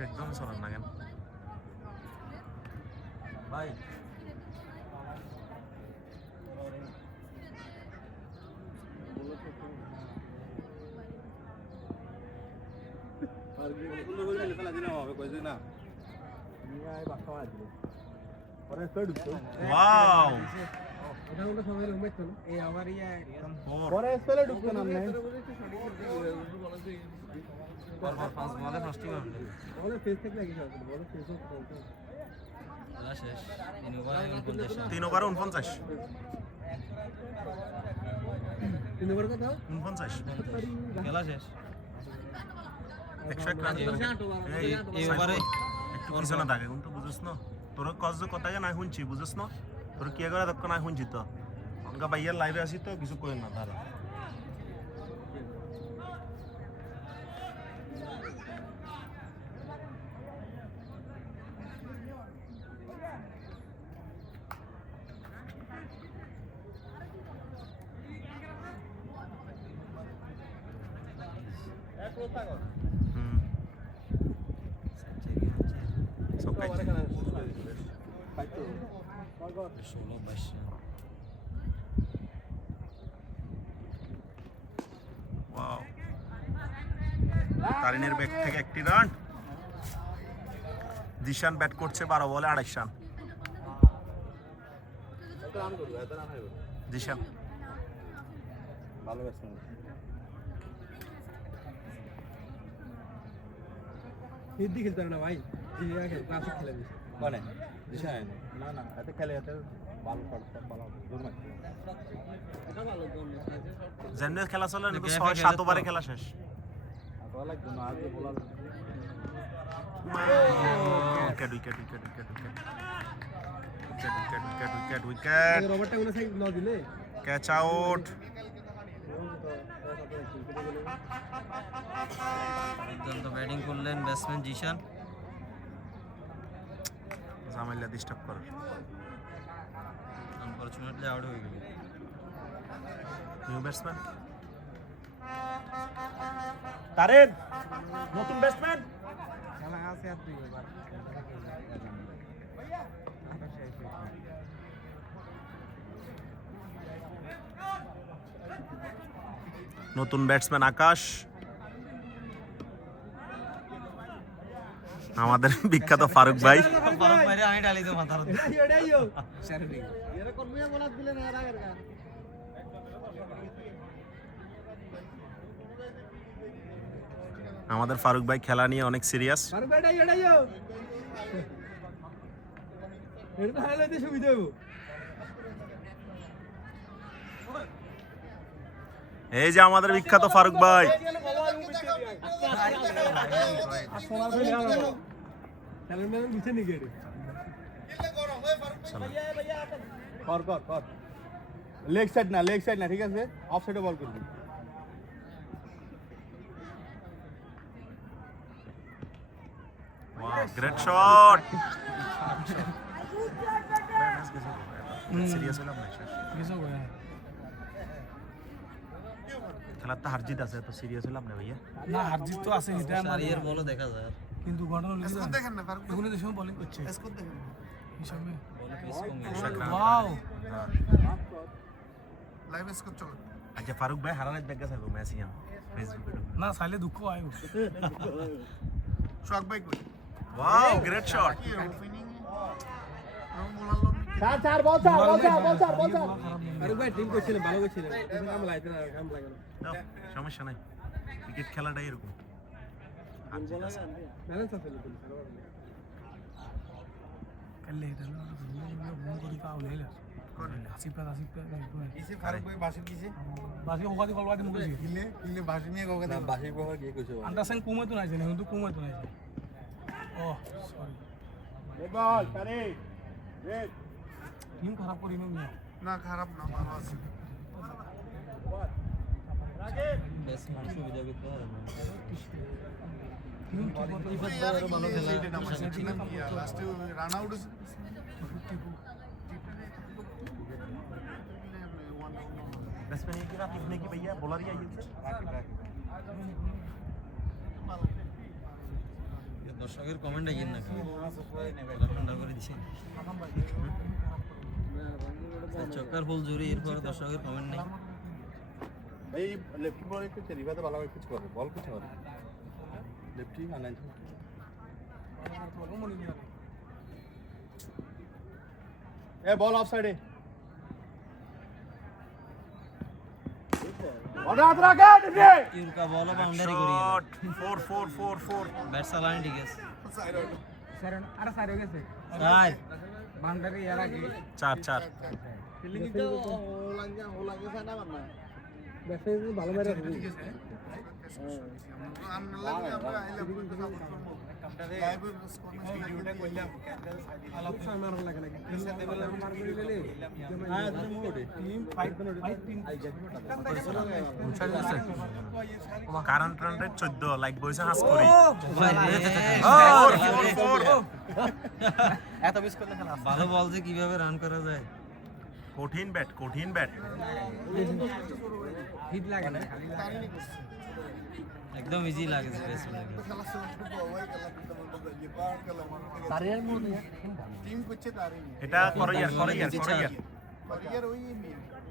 একদম সরান না কেন ভাই ওয়াও এটা ওটা সময় লম্বা তো না এই আমার ইয়া 4 পরে স্পেলে ঢুকতো না নাই পরপর 5 বলে 5টি বাউন্ডারি। বলে ফেস থেকে লাগি যাচ্ছে বলে ফেস অফ খেলা শেষ। 3 ওভারে 49 রান। 3 ওভারে 49 তিন ওভার কথা 49 খেলা শেষ। 101 রান। এই ওভারে একটু পিছনে থাকে কিন্তু বুঝছ না তোর কজ কথা না শুনছি বুঝছ না তোর কি করে দক্ষ না শুনছি তো অনকা ভাইয়ার লাইভে আসি তো কিছু কই না তাহলে সকাই 16 22 ওয়াও তারিনের ব্যাট থেকে একটি রান জিশান ব্যাট করছে 12 বলে 28 রান জিশান ভালো ব্যাটসম্যান হিন্দি খেলতে না ভাই জিয়া খেল ক্লাসিক খেলে দিছে কোনে দিশা না না এত খেলে এত ভালো শট ভালো দূর মারছে এটা ভালো দম যেমনি খেলা চলে না তো 6-7 ওভারে খেলা শেষ ভালো লাগতো না আজ বলার উইকেট রবার্টটা কোনো সাইড না দিলে ক্যাচ আউট। দুর্দান্ত ব্যাটিং করলেন ব্যাটসম্যান জিশান। জামাইলা ডিস্টার্ব করে। আনফরচুনেটলি আউট হয়ে গেল। নিউ ব্যাটসম্যান তারেন, নতুন ব্যাটসম্যান। নতুন ব্যাটসম্যান আকাশ, আমাদের বিখ্যাত ফারুক ভাই। ফারুক ভাইরে আমি ডালি তো মাথার এটাইও এরা কর্মিয়া গোলাপ দিলে না এর আগের গান আমাদের ফারুক ভাই খেলা নিয়ে অনেক সিরিয়াস। ফারুক ভাই এটাইও এটা হাইলাইটে সুবিধা হইব। এই যে আমাদের বিখ্যাত ফারুক ভাই। লেগ সাইড না, লেগ সাইড না, ঠিক আছে, অফ সাইডে বল করবি। Great shot. সিরিয়াস হলাম না, খেলার তো হারজিত আছে, তো সিরিয়াস হলাম না ভাইয়া। না হারজিত তো আছে, এটা শারিয়ার বলও দেখা যায়। কিন্তু ঘটনা হলো কি দেখেন না, ফারুক এগুলো দেশে বোলিং করছে স্কোর দেখেন হিসাবে। ওয়াও লাইভ স্কোর চলো। আচ্ছা ফারুক ভাই হারানোর দেখা থাকবো ম্যাচ ইয়াম ফেসবুকে। না চাইলে দুঃখ আয়ো। সোহাগ ভাই কই? Wow great shot. চার বল চার বল চার বল চার বল চার। ফারুক ভাই টিম করছিলেন, ভালো করছিলেন, কিন্তু কাম লাইতে না, কাম লাগে না। সমস্যা নাই, ক্রিকেট খেলাটাই এরকম। ব্যালেন্স আছে না কালে এটা না ভুল করে পাও লেলা আসিফ কিসে ফারুক ভাই বাসি কিসে বাসি ওকাদি বলবাদি মুকে কিলে কিলে বাসি নিয়ে ওকাদি না বাসি কো কি কইছো আন্ডারস্ট্যান্ড কুমে তো নাই জানি কিন্তু কুমে তো নাই। ও সরি এ বল তারে রেড টিম খারাপ করি না খারাপ না, ভালো আছে। ব্যাটসম্যান সুবিধা করতে পারে না। টিম কি ইফাত ভাইয়েরও ভালো খেলা। লাস্টে রান আউট बैट्समैन ये रात इतने की भैया बॉलर ही आई है দর্শকের কমেন্ট আইয়েন না, ঠান্ডা করে দিছে। চক্কার ফুল জুড়ি, এরপর দর্শকের কমেন্ট নাই। এই লেফটি বল একটু রিভাতে ভালো করে কিছু করে, বল কিছু করে লেফটি আনাই এ বল অফ সাইডে ইউরকা বল বাউন্ডারি করি शॉट 4 ব্যাট চালানি ঠিক আছে। আরে সাইড হয়ে গেছে চার বাউন্ডারি এর আগে 4 ফিল্ডিং তো ও লাগে না মারনা ব্যাটে ভালো মেরে ঠিক আছে। আমরা লাগে আমরা আইলে লাইভ স্কোর ম্যাচ ভিডিওটা কইলাম আলাপ সময় মারা লাগে লাগে সাথে বলে মার করে দিলে হ্যাঁ তুমি মোড়ে team 5 team current run rate 14 like বইছে হাস করি এত মিস করলে খেলা ভালো বল যে কিভাবে রান করা যায়। কঠিন ব্যাট হিট লাগে না একদম ইজি লাগে ব্যাটসম্যান। তারিয়ার মধ্যে টিম করছে তারি এটা করিয়ার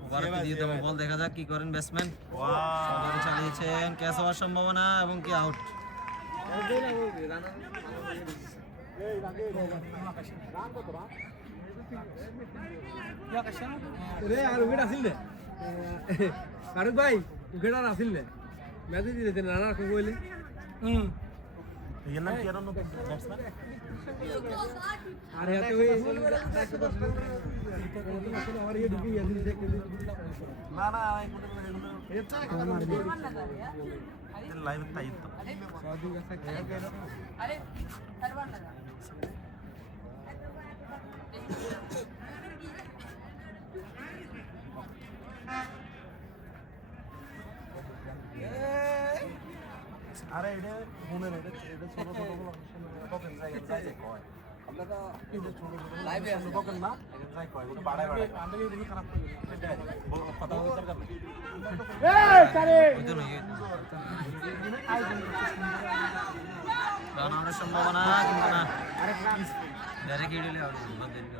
ওভার দিয়ে দেবো বল, দেখা যাক কি করেন ব্যাটসম্যান। ওয়াও চালিয়েছেন, ক্যাচ হওয়ার সম্ভাবনা এবং কি আউট। রে আর উইকেট আসিল রে ফারুক ভাই, উইকেট আর আসিল রে ম্যাচ দিতে রানা কো কইলে এর নাম কি আর নতুন ব্যাটসম্যান আরে এত ওই আমার ইয়ে ঢুকে গেছে না না লাইভ তাই তো अरे सरवर लगा আরে এটা মনে নেই এটা ছোট ছোট গুলো বকেন যাই কয় আমরা তো লাইভে আছে বকেন না এটা যাই কয় ওটা বাড়ায় বাড়ায় আন্দাজ দিয়ে খারাপ করে এটা বড় কথা বলার দরকার নেই ওই তো নয় রান আউটের সম্ভাবনা কিন্তু না ডাইরেক্ট হিডিলে আউট বদলে দিল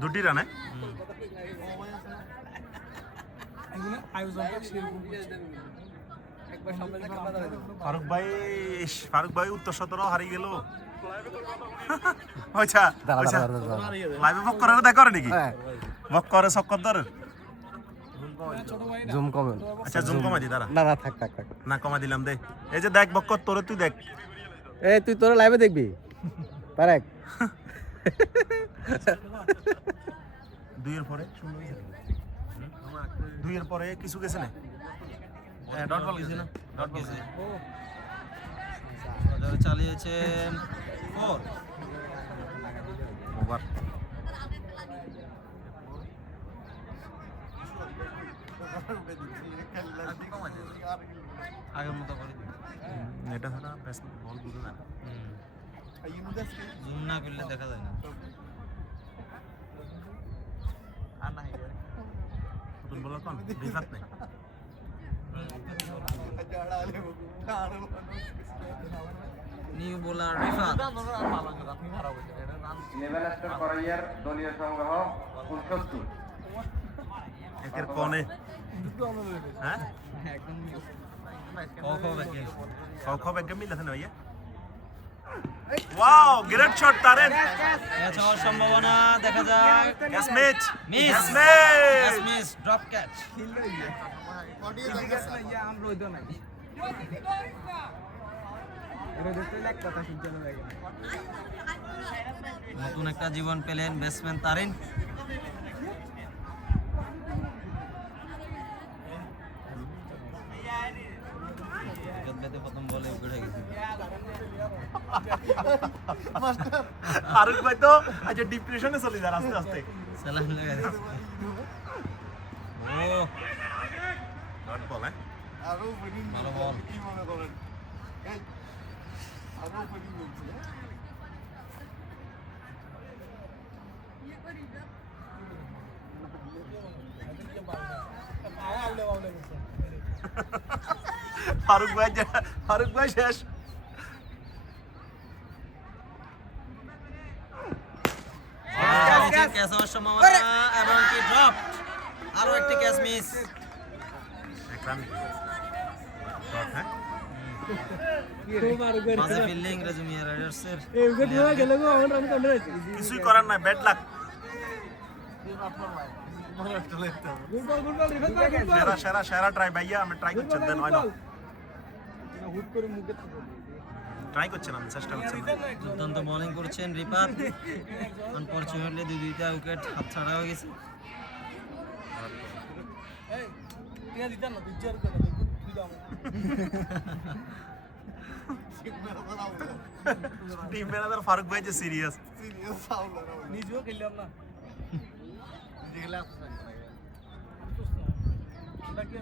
দুটি রানে এগুলো আয়োজনটা সেরকম একবার সামনে ফারুক ভাই উত্তর 17 হারিয়ে গেল আচ্ছা লাইভে বক করে দেখা করে নাকি বক করে চক্কর ধরে ছোট ভাই জুম কমে আচ্ছা জুম কমাই দি দাঁড়া না না থাক থাক থাক না কমা দিলাম দে এই যে দেখ বক্কর তোরে তুই দেখ এই তুই তোরা লাইভে দেখবি পারেক দুইয়ের পরে দুইয়ের পরে কিছু গেছে না ডট বল গেছে না ডট গেছে চালিয়েছেন 4 ওভার আগের মতো করে এটা হলো বেস্ট বল বুঝো না জুম না করলে দেখা যায় না নতুন বলার কোন রিফাত নাই নিউ বোলার রিফাত লেভেলাস্টার করাইয়ার দলীয় সংগ্রহ 69 একের কোণে হ্যাঁ কও ব্যাগ মিল আছে না ভাইয়া ওয়াও গ্রেট শট তারেন ক্যাচ হওয়ার সম্ভাবনা দেখা যাক catch miss miss miss miss drop catch আমরা ওই নাই এর দেখতে লাগ কথা শুনতে লাগে নতুন একটা জীবন পেলেন ব্যাটসম্যান তারিন প্রথম বলে উইকেট হয়ে গেছে ফারুক ভাই তো আচ্ছা ডিপ্রেশনে চলে যায় আস্তে আস্তে সালাম লাগা দিয়েছে ও ডট বল হ্যাঁ ভালো বল ফারুক ভাই শেষ ক্যাচ হওয়ার সম্ভাবনা এবং কি ড্রপ আরো একটি ক্যাচ মিস মাঝে ফিল্ডিং রেজুমিয়া রাইডার্সের এই উইকেট নিয়ে গেল গো আমার রান করে কিছুই করার নাই bad luck good ball Rifat সেরা সেরা ট্রাই ভাইয়া আমি ট্রাই করছেন দেন হয় না হুট করে মুখে ট্রাই করছেন আমি চেষ্টা করছেন দুর্দান্ত বোলিং করছেন রিপাত আনফরচুনেটলি দুইটা উইকেট হাতছাড়া হয়ে গেছে এই টিয়া দিতা না বিজার করে দিদাম টিম ম্যানেজার ফারুক ভাই যে সিরিয়াস নিজেও খেললাম না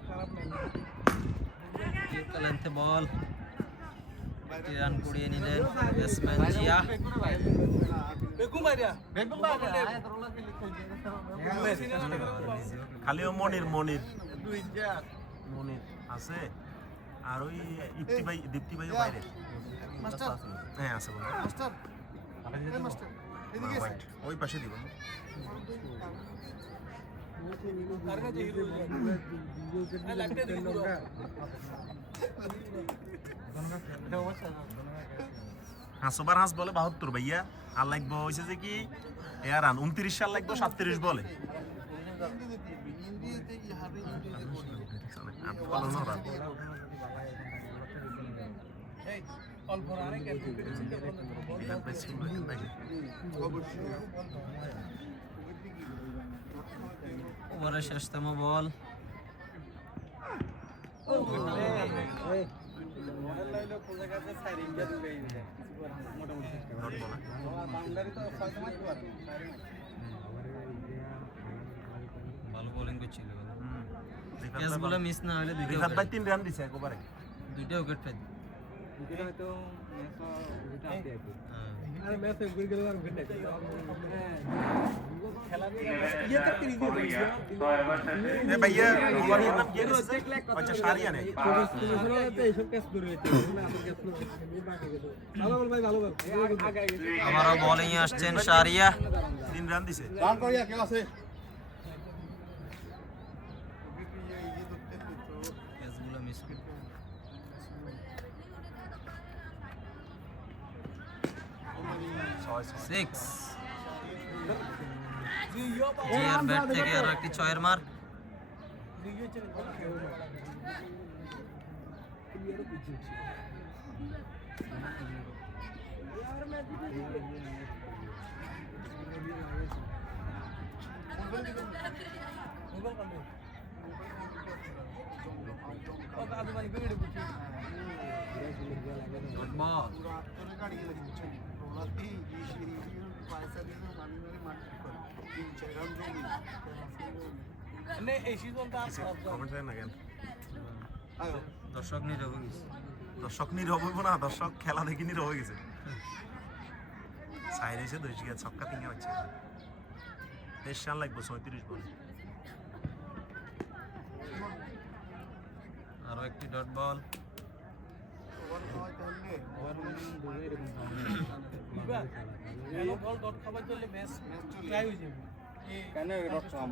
খারাপ নাই লেন্থে বল রান কুড়িয়ে নিলেন ব্যাটসম্যান জিয়া বেগুম মারিয়া খালি ও মনির মনির মনির আছে আর ওই দীপ্তি ভাই বাইরে হ্যাঁ আছে বল ওই পাশে দিব তার কাছে হিরো লাগতে দিন পুরো হাঁসবার হাঁস বলে 72 ভাইয়া আর লাগবো হয়েছে যে কি এয়ার রান 29 সাল লাগবো 37 বলে এই অল্প রানে কেন ক্রিকেটের চিন্তা করতে ওভারের শেষতম বল। ভালো বোলিং করছিল, ক্যাচগুলো মিস না হলে রিফাত ভাই 3 রান দিছে একবারে। দুইটা উইকেট পাই। এ ভাইয়া ওভারের নাম কি আছে? আচ্ছা সারিয়া নেই। আমারও বোলিং এ আসছেন শারিয়া। 3 রান দিছে। রান করিয়া কেউ আছে? ক্যাচগুলো মিস। 6 জিয়ার ব্যাট থেকে আর একটি 6-এর মার। কমেন্ট দেন না কেন? দর্শক নীরব হয়ে গেছে। দর্শক নীরব হইব না, দর্শক খেলা দেখি নীরব হয়ে গেছে। সাইড এসে 2 গিয়া ছক্কা 3 হচ্ছে। 23 রান লাগবে 34 বল। আরো একটি ডট বল। কেন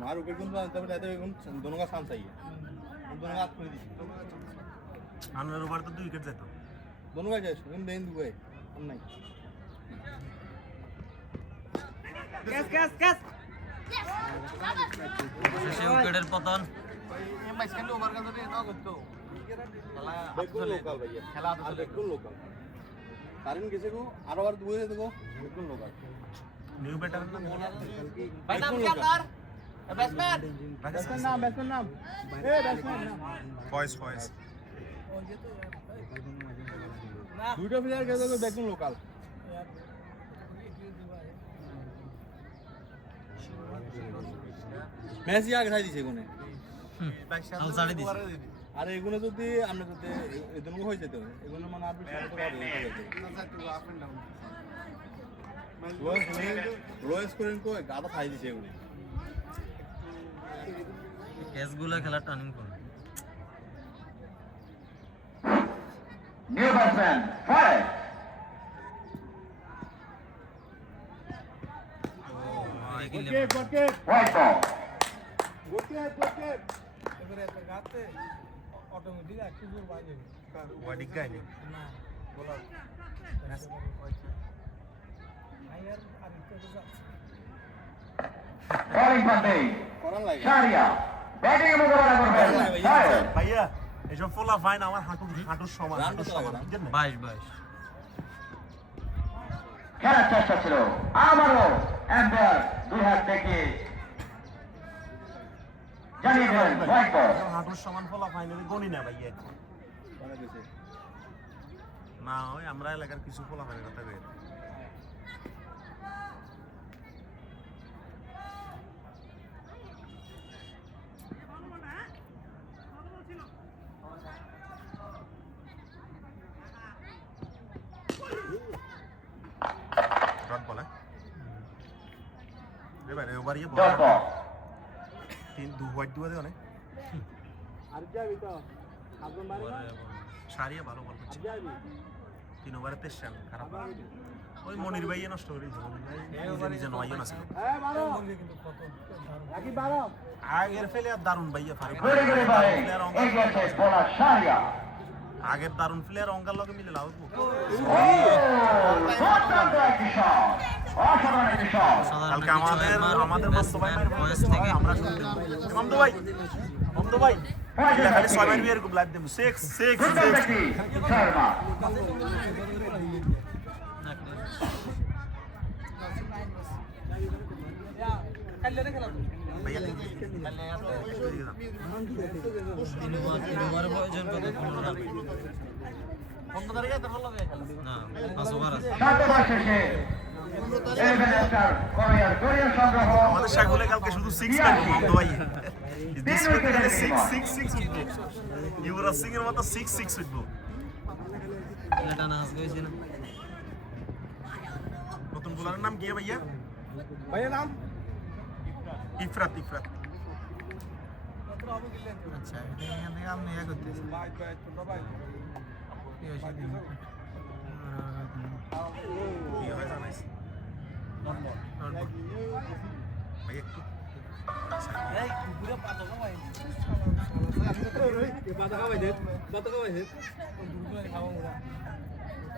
আর উইকেট গুলো আনতে হবে, তাতে এখন দোনো কা চান্স চাইয়ে দোনো কা করে দিছি আনোয়ার ওভার তো 2 উইকেট যেত। দোনো কা যাইছ কিন্তু দেন দুবে কম নাই। শেষে উইকেটের পতন। বেকুল লোকাল ভাইয়া খেলা আর বেকুল লোকাল কারণ গেছে গো আরো আর দুয়ে দেখো বেকুল লোকাল নিউ ব্যাটারের নাম ভাই নাম কি আপনার? ব্যাটসম্যান নাম এ ব্যাটসম্যান নাম ফয়েজ। দুটো প্লেয়ার গেছে তো বেকুল লোকাল মেসি আগে খাই দিছে কোনে আল সাড়ে দিছে। আর এগুলো যদি আমরা যদি এগুলো হয়ে যেত এগুলো মানে আর বেশি রয়েস করেন কো গাদা খাই দিছে এগুলো ক্যাচগুলো খেলা turning point. New batsman five white ball এবারে একটা গাতে অটোমেটিক একটু জোর বাজে ওয়াডিক গায়নি। না বলার আয়ার আর একটু যাচ্ছে বোলিং পান্ডে করার লাগে শারিয়া ব্যাটিং এ মোকাবেলা করবেন ফাইভ ভাইয়া এসব ফোলা ফাইন আমার হাঁটুর সমান। রান কত লাগে? 22 খেলার চেষ্টা ছিল আবারও এম্পায়ার দুই হাত থেকে জানিয়ে দেন হোয়াইট বল হাঁটুর সমান ফোলা ফাইনালি গণি না ভাইয়া। করা গেছে না ওই আমরা এলাকার কিছু ফোলা ফাইনের কথা কই। ডট বল এবারে ওভার ইয়ে বল ডট বল 3 2 হোয়াইট দুয়া দেও না। আর যাবি তো আপন বারে না সারিয়া ভালো বল করছে। যাবি 3 ওভারে 23 রান খারাপ। ওই মনির ভাইয়ে নষ্ট করে দিয়েছে। মনির ভাই নিজে নয়ও না ছিল। এ বারো কিন্তু কত রাকি বারো আগের ফেলে আর দারুণ ভাইয়া ফারুক ঘুরে ঘুরে মারে এই গেছে বোলার শারিয়া আগের দারুণ প্লেয়ার অঙ্গার লগে মিলে লাভ দুর্দান্ত একটি শট অসাধারণ একটি শট কালকে আমাদের বাস্তবায়নের ভয়েস থেকে আমরা শুনতে মমদু ভাই খালি 6 মারবি এরকম লাইভ দেব 6 দুর্দান্ত একটি শর্মা ভাইয়া তিন ওভারে প্রয়োজন কত 15 রান না 5 ওভার আছে 7 ওভার শেষে 11 স্টার কোরিয়ার সংগ্রহ আমাদের সাগলে কালকে শুধু 6 পাইবো মামদো ভাই দিস উইকেটে 6 উঠবো ইউরাজ সিং এর মতো 6 উঠবো এটা না হাস গইছে না নতুন বোলারের নাম কি ভাইয়া ভাইয়ের নাম ইফরাত আচ্ছা এটা এখান থেকে আপনি ইয়া করতেছেন কি হয় জানাইস ভাইয়া একটু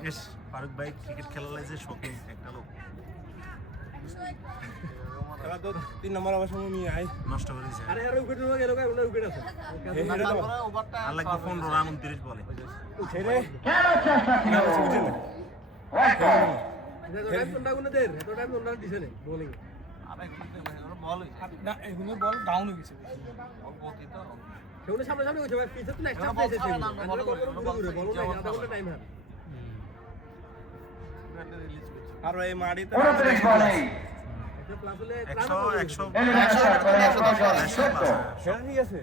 ইস ফারুক ভাই ক্রিকেট খেলালে যে শৌখিন একটা লোক 3 নম্বর আমার সঙ্গে নিয়ে আয় নষ্ট করে দিয়েছে আরে আরে উইকেট রয়ে গেল ওটা উইকেট আছে আর লাগবে 15 রান 29 বলে ছেড়ে খেলার চেষ্টা ছিল ওয়াইড টাইম তোমরা কোন দের এত টাইম তোমরা দিছে না বোলিং না এগুলো বল ডাউন হয়ে গেছে কেউনে সামনে সামনে গেছে ভাই পিছে তো নেক্সট প্লেস এসে আমরা বল না আধা ঘন্টা টাইম হার আর এই মাড়িতে 29 বলে প্লাস হলে 100 খেলা ঠিক আছে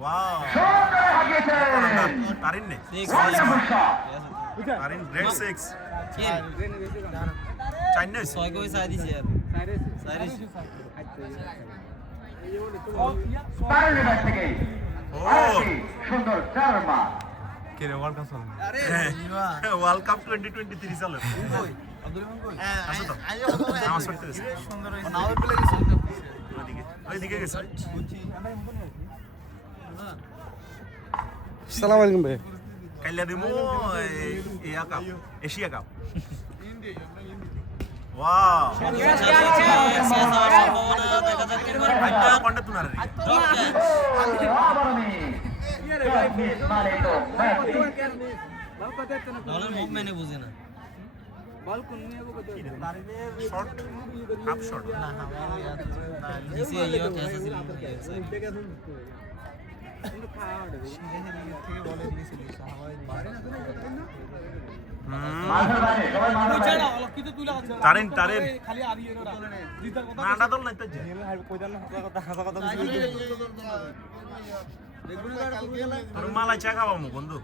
ওয়াও সুন্দর হাগিয়েছেন তারিন নে তারিন গ্রেড 6 চাইনিজ 6 কই চাই দিছে আর সাইরিস তারের ব্যাট থেকে ও আরেকটি সুন্দর শর্মা কে রে ওয়ার্ল্ড কাপ চলে ওয়ার্ল্ড কাপ 2023 চলে কই আব্দুল রহমান কই আছে তো আমার সরতে গেছে সুন্দর হইছে নাও প্লে গেছে ওইদিকে গেছে আসসালামু আলাইকুম ভাই কাইলা দিমু এয়া কাপ এশিয়া কাপ ওয়াও পন্ডিত তুনারে আবারনি মানে তো বলের মুভমেন্টে বুঝে না শর্ট হাফ শর্ট নিচে ইয়া ক্যাচ আছে মাঝের বাইরে সবাই মাঝের বাইরে তারিন খালি আর ইয়ে ওরা জিতার কথা না আন্ডা দল নাই তো যে তোর মালাই চা খাওয়া মু বন্ধু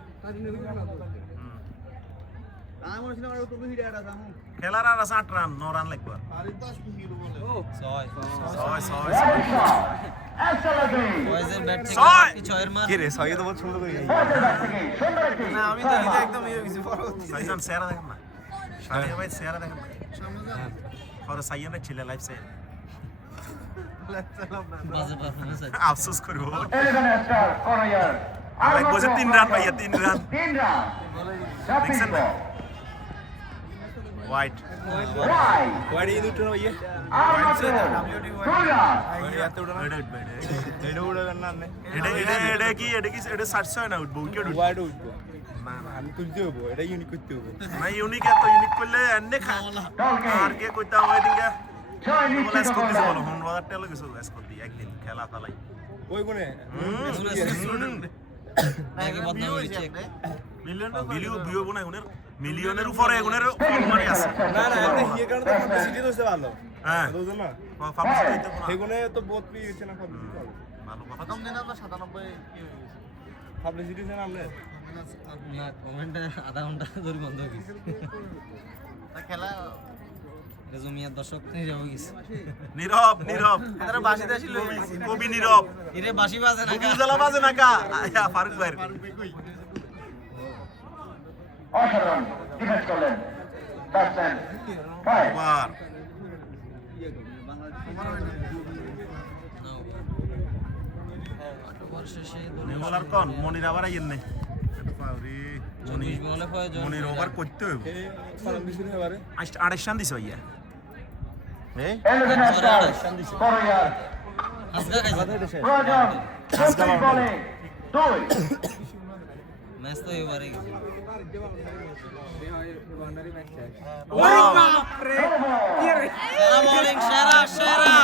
খেলার আর আছে 8 রান 9 রান লাগবে 6 অ্যাবসলিউটলি বয়েজের ব্যাট থেকে ছয়! কি 6 এর মার কি রে 6 তো বহুত সুন্দর করে ফোর্থের ব্যাট থেকে সুন্দর একটি না আমি তো একদম ইয়ে হইছে সাইজান সেরা দেখেন না সারিয়া ভাই সেরা দেখেন না আর সাইয়ানের ছেলে লাইফ সাই বাজে পারফরম্যান্স আছে আফসোস করব 11 স্টার কোরিয়ার লাগবে যে 3 রান ভাইয়া 3 রান 3 রান দেখছেন না? হোয়াইট ওয়াই ওয়াড়ি দুটো ইয়ে আউট 2 রান এটা কি 700 না উঠবো উইকেট উঠবো ওয়াড় উঠবো না না আমি তুলতে হবো এটা ইউনিক করতে হবো না ইউনিক এত ইউনিক করলে এনে খা আর কে কইতা হয় দিকে জয় বলে নিশ্চিত স্কোর দিছে বলো করলেন হন বাজার টেলো কিছু স্কোর দি একদিন খেলা তালাই ওই কোনে ব্যাগে বদনাম হইছে ভিউ বনাই উনের মিলিয়নের উপরে এগুনের ফলমারি আছে না না এতে ইয়ে কারণে তো পাবলিসিটি দইছে ভালো হ্যাঁ বুঝছো না ফাবলিসিটি দিতে না সেগুনে তো বহুত পি হচ্ছে না পাবলিসিটি ভালো ভালো কথা প্রথম দিন আমরা 97 কি হয়ে গেছে পাবলিসিটি দেন আমরা না কমেন্টে আধা ঘন্টা ধরে বন্ধ হয়ে গেছে খেলা রেজুমিয়ার দর্শক নিয়ে যাবো গেছে নীরব এরা বাসিতে আসিল কবি নীরব এরে বাঁশি বাজে না কা বুবুজালা বাজে না কা ফারুক ভাই অসাধারণ ডিফেন্স করলেন ব্যাটসম্যান ফাইভ ওভার ওভার শেষে নেমলার কোন মনির আবার আইয়েন নাই মনি 24 বলে প্রয়োজন মনির ওভার করতে হইব পাবলিসিটি হবারে 28 রান দিছে ভাইয়া 11 স্টার কোরিয়ার আজকা খাইছে প্রয়োজন 36 বলে 2। ম্যাচ তো এবারে গেছে সেরা বোলিং সেরা সেরা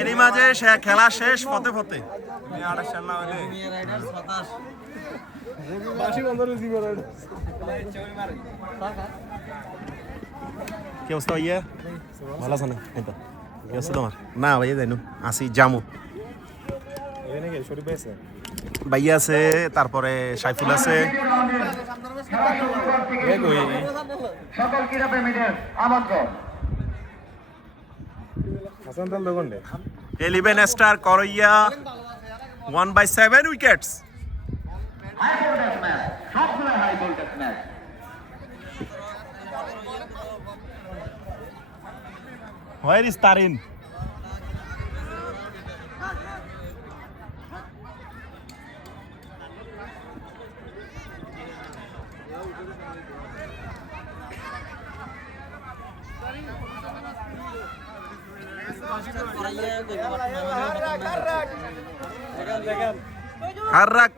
এরই মাঝে খেলা শেষ পথে পথে মিয়া রাইডার্স হতাশ কি অবস্থা ভাইয়া ভালো আছো না এই তো কি অবস্থা তোমার না ভাইয়া যাইনো আসি জামু ভাইয়া আছে তারপরে সাইফুল আছে সকল ক্রীড়াপ্রেমীদের আমন্ত্রণ। 11 স্টার করইয়া 1/7 উইকেটস হাই ভোল্টেজ ম্যাচ, সবগুলো high voltage match. Where is Tarin হাররাক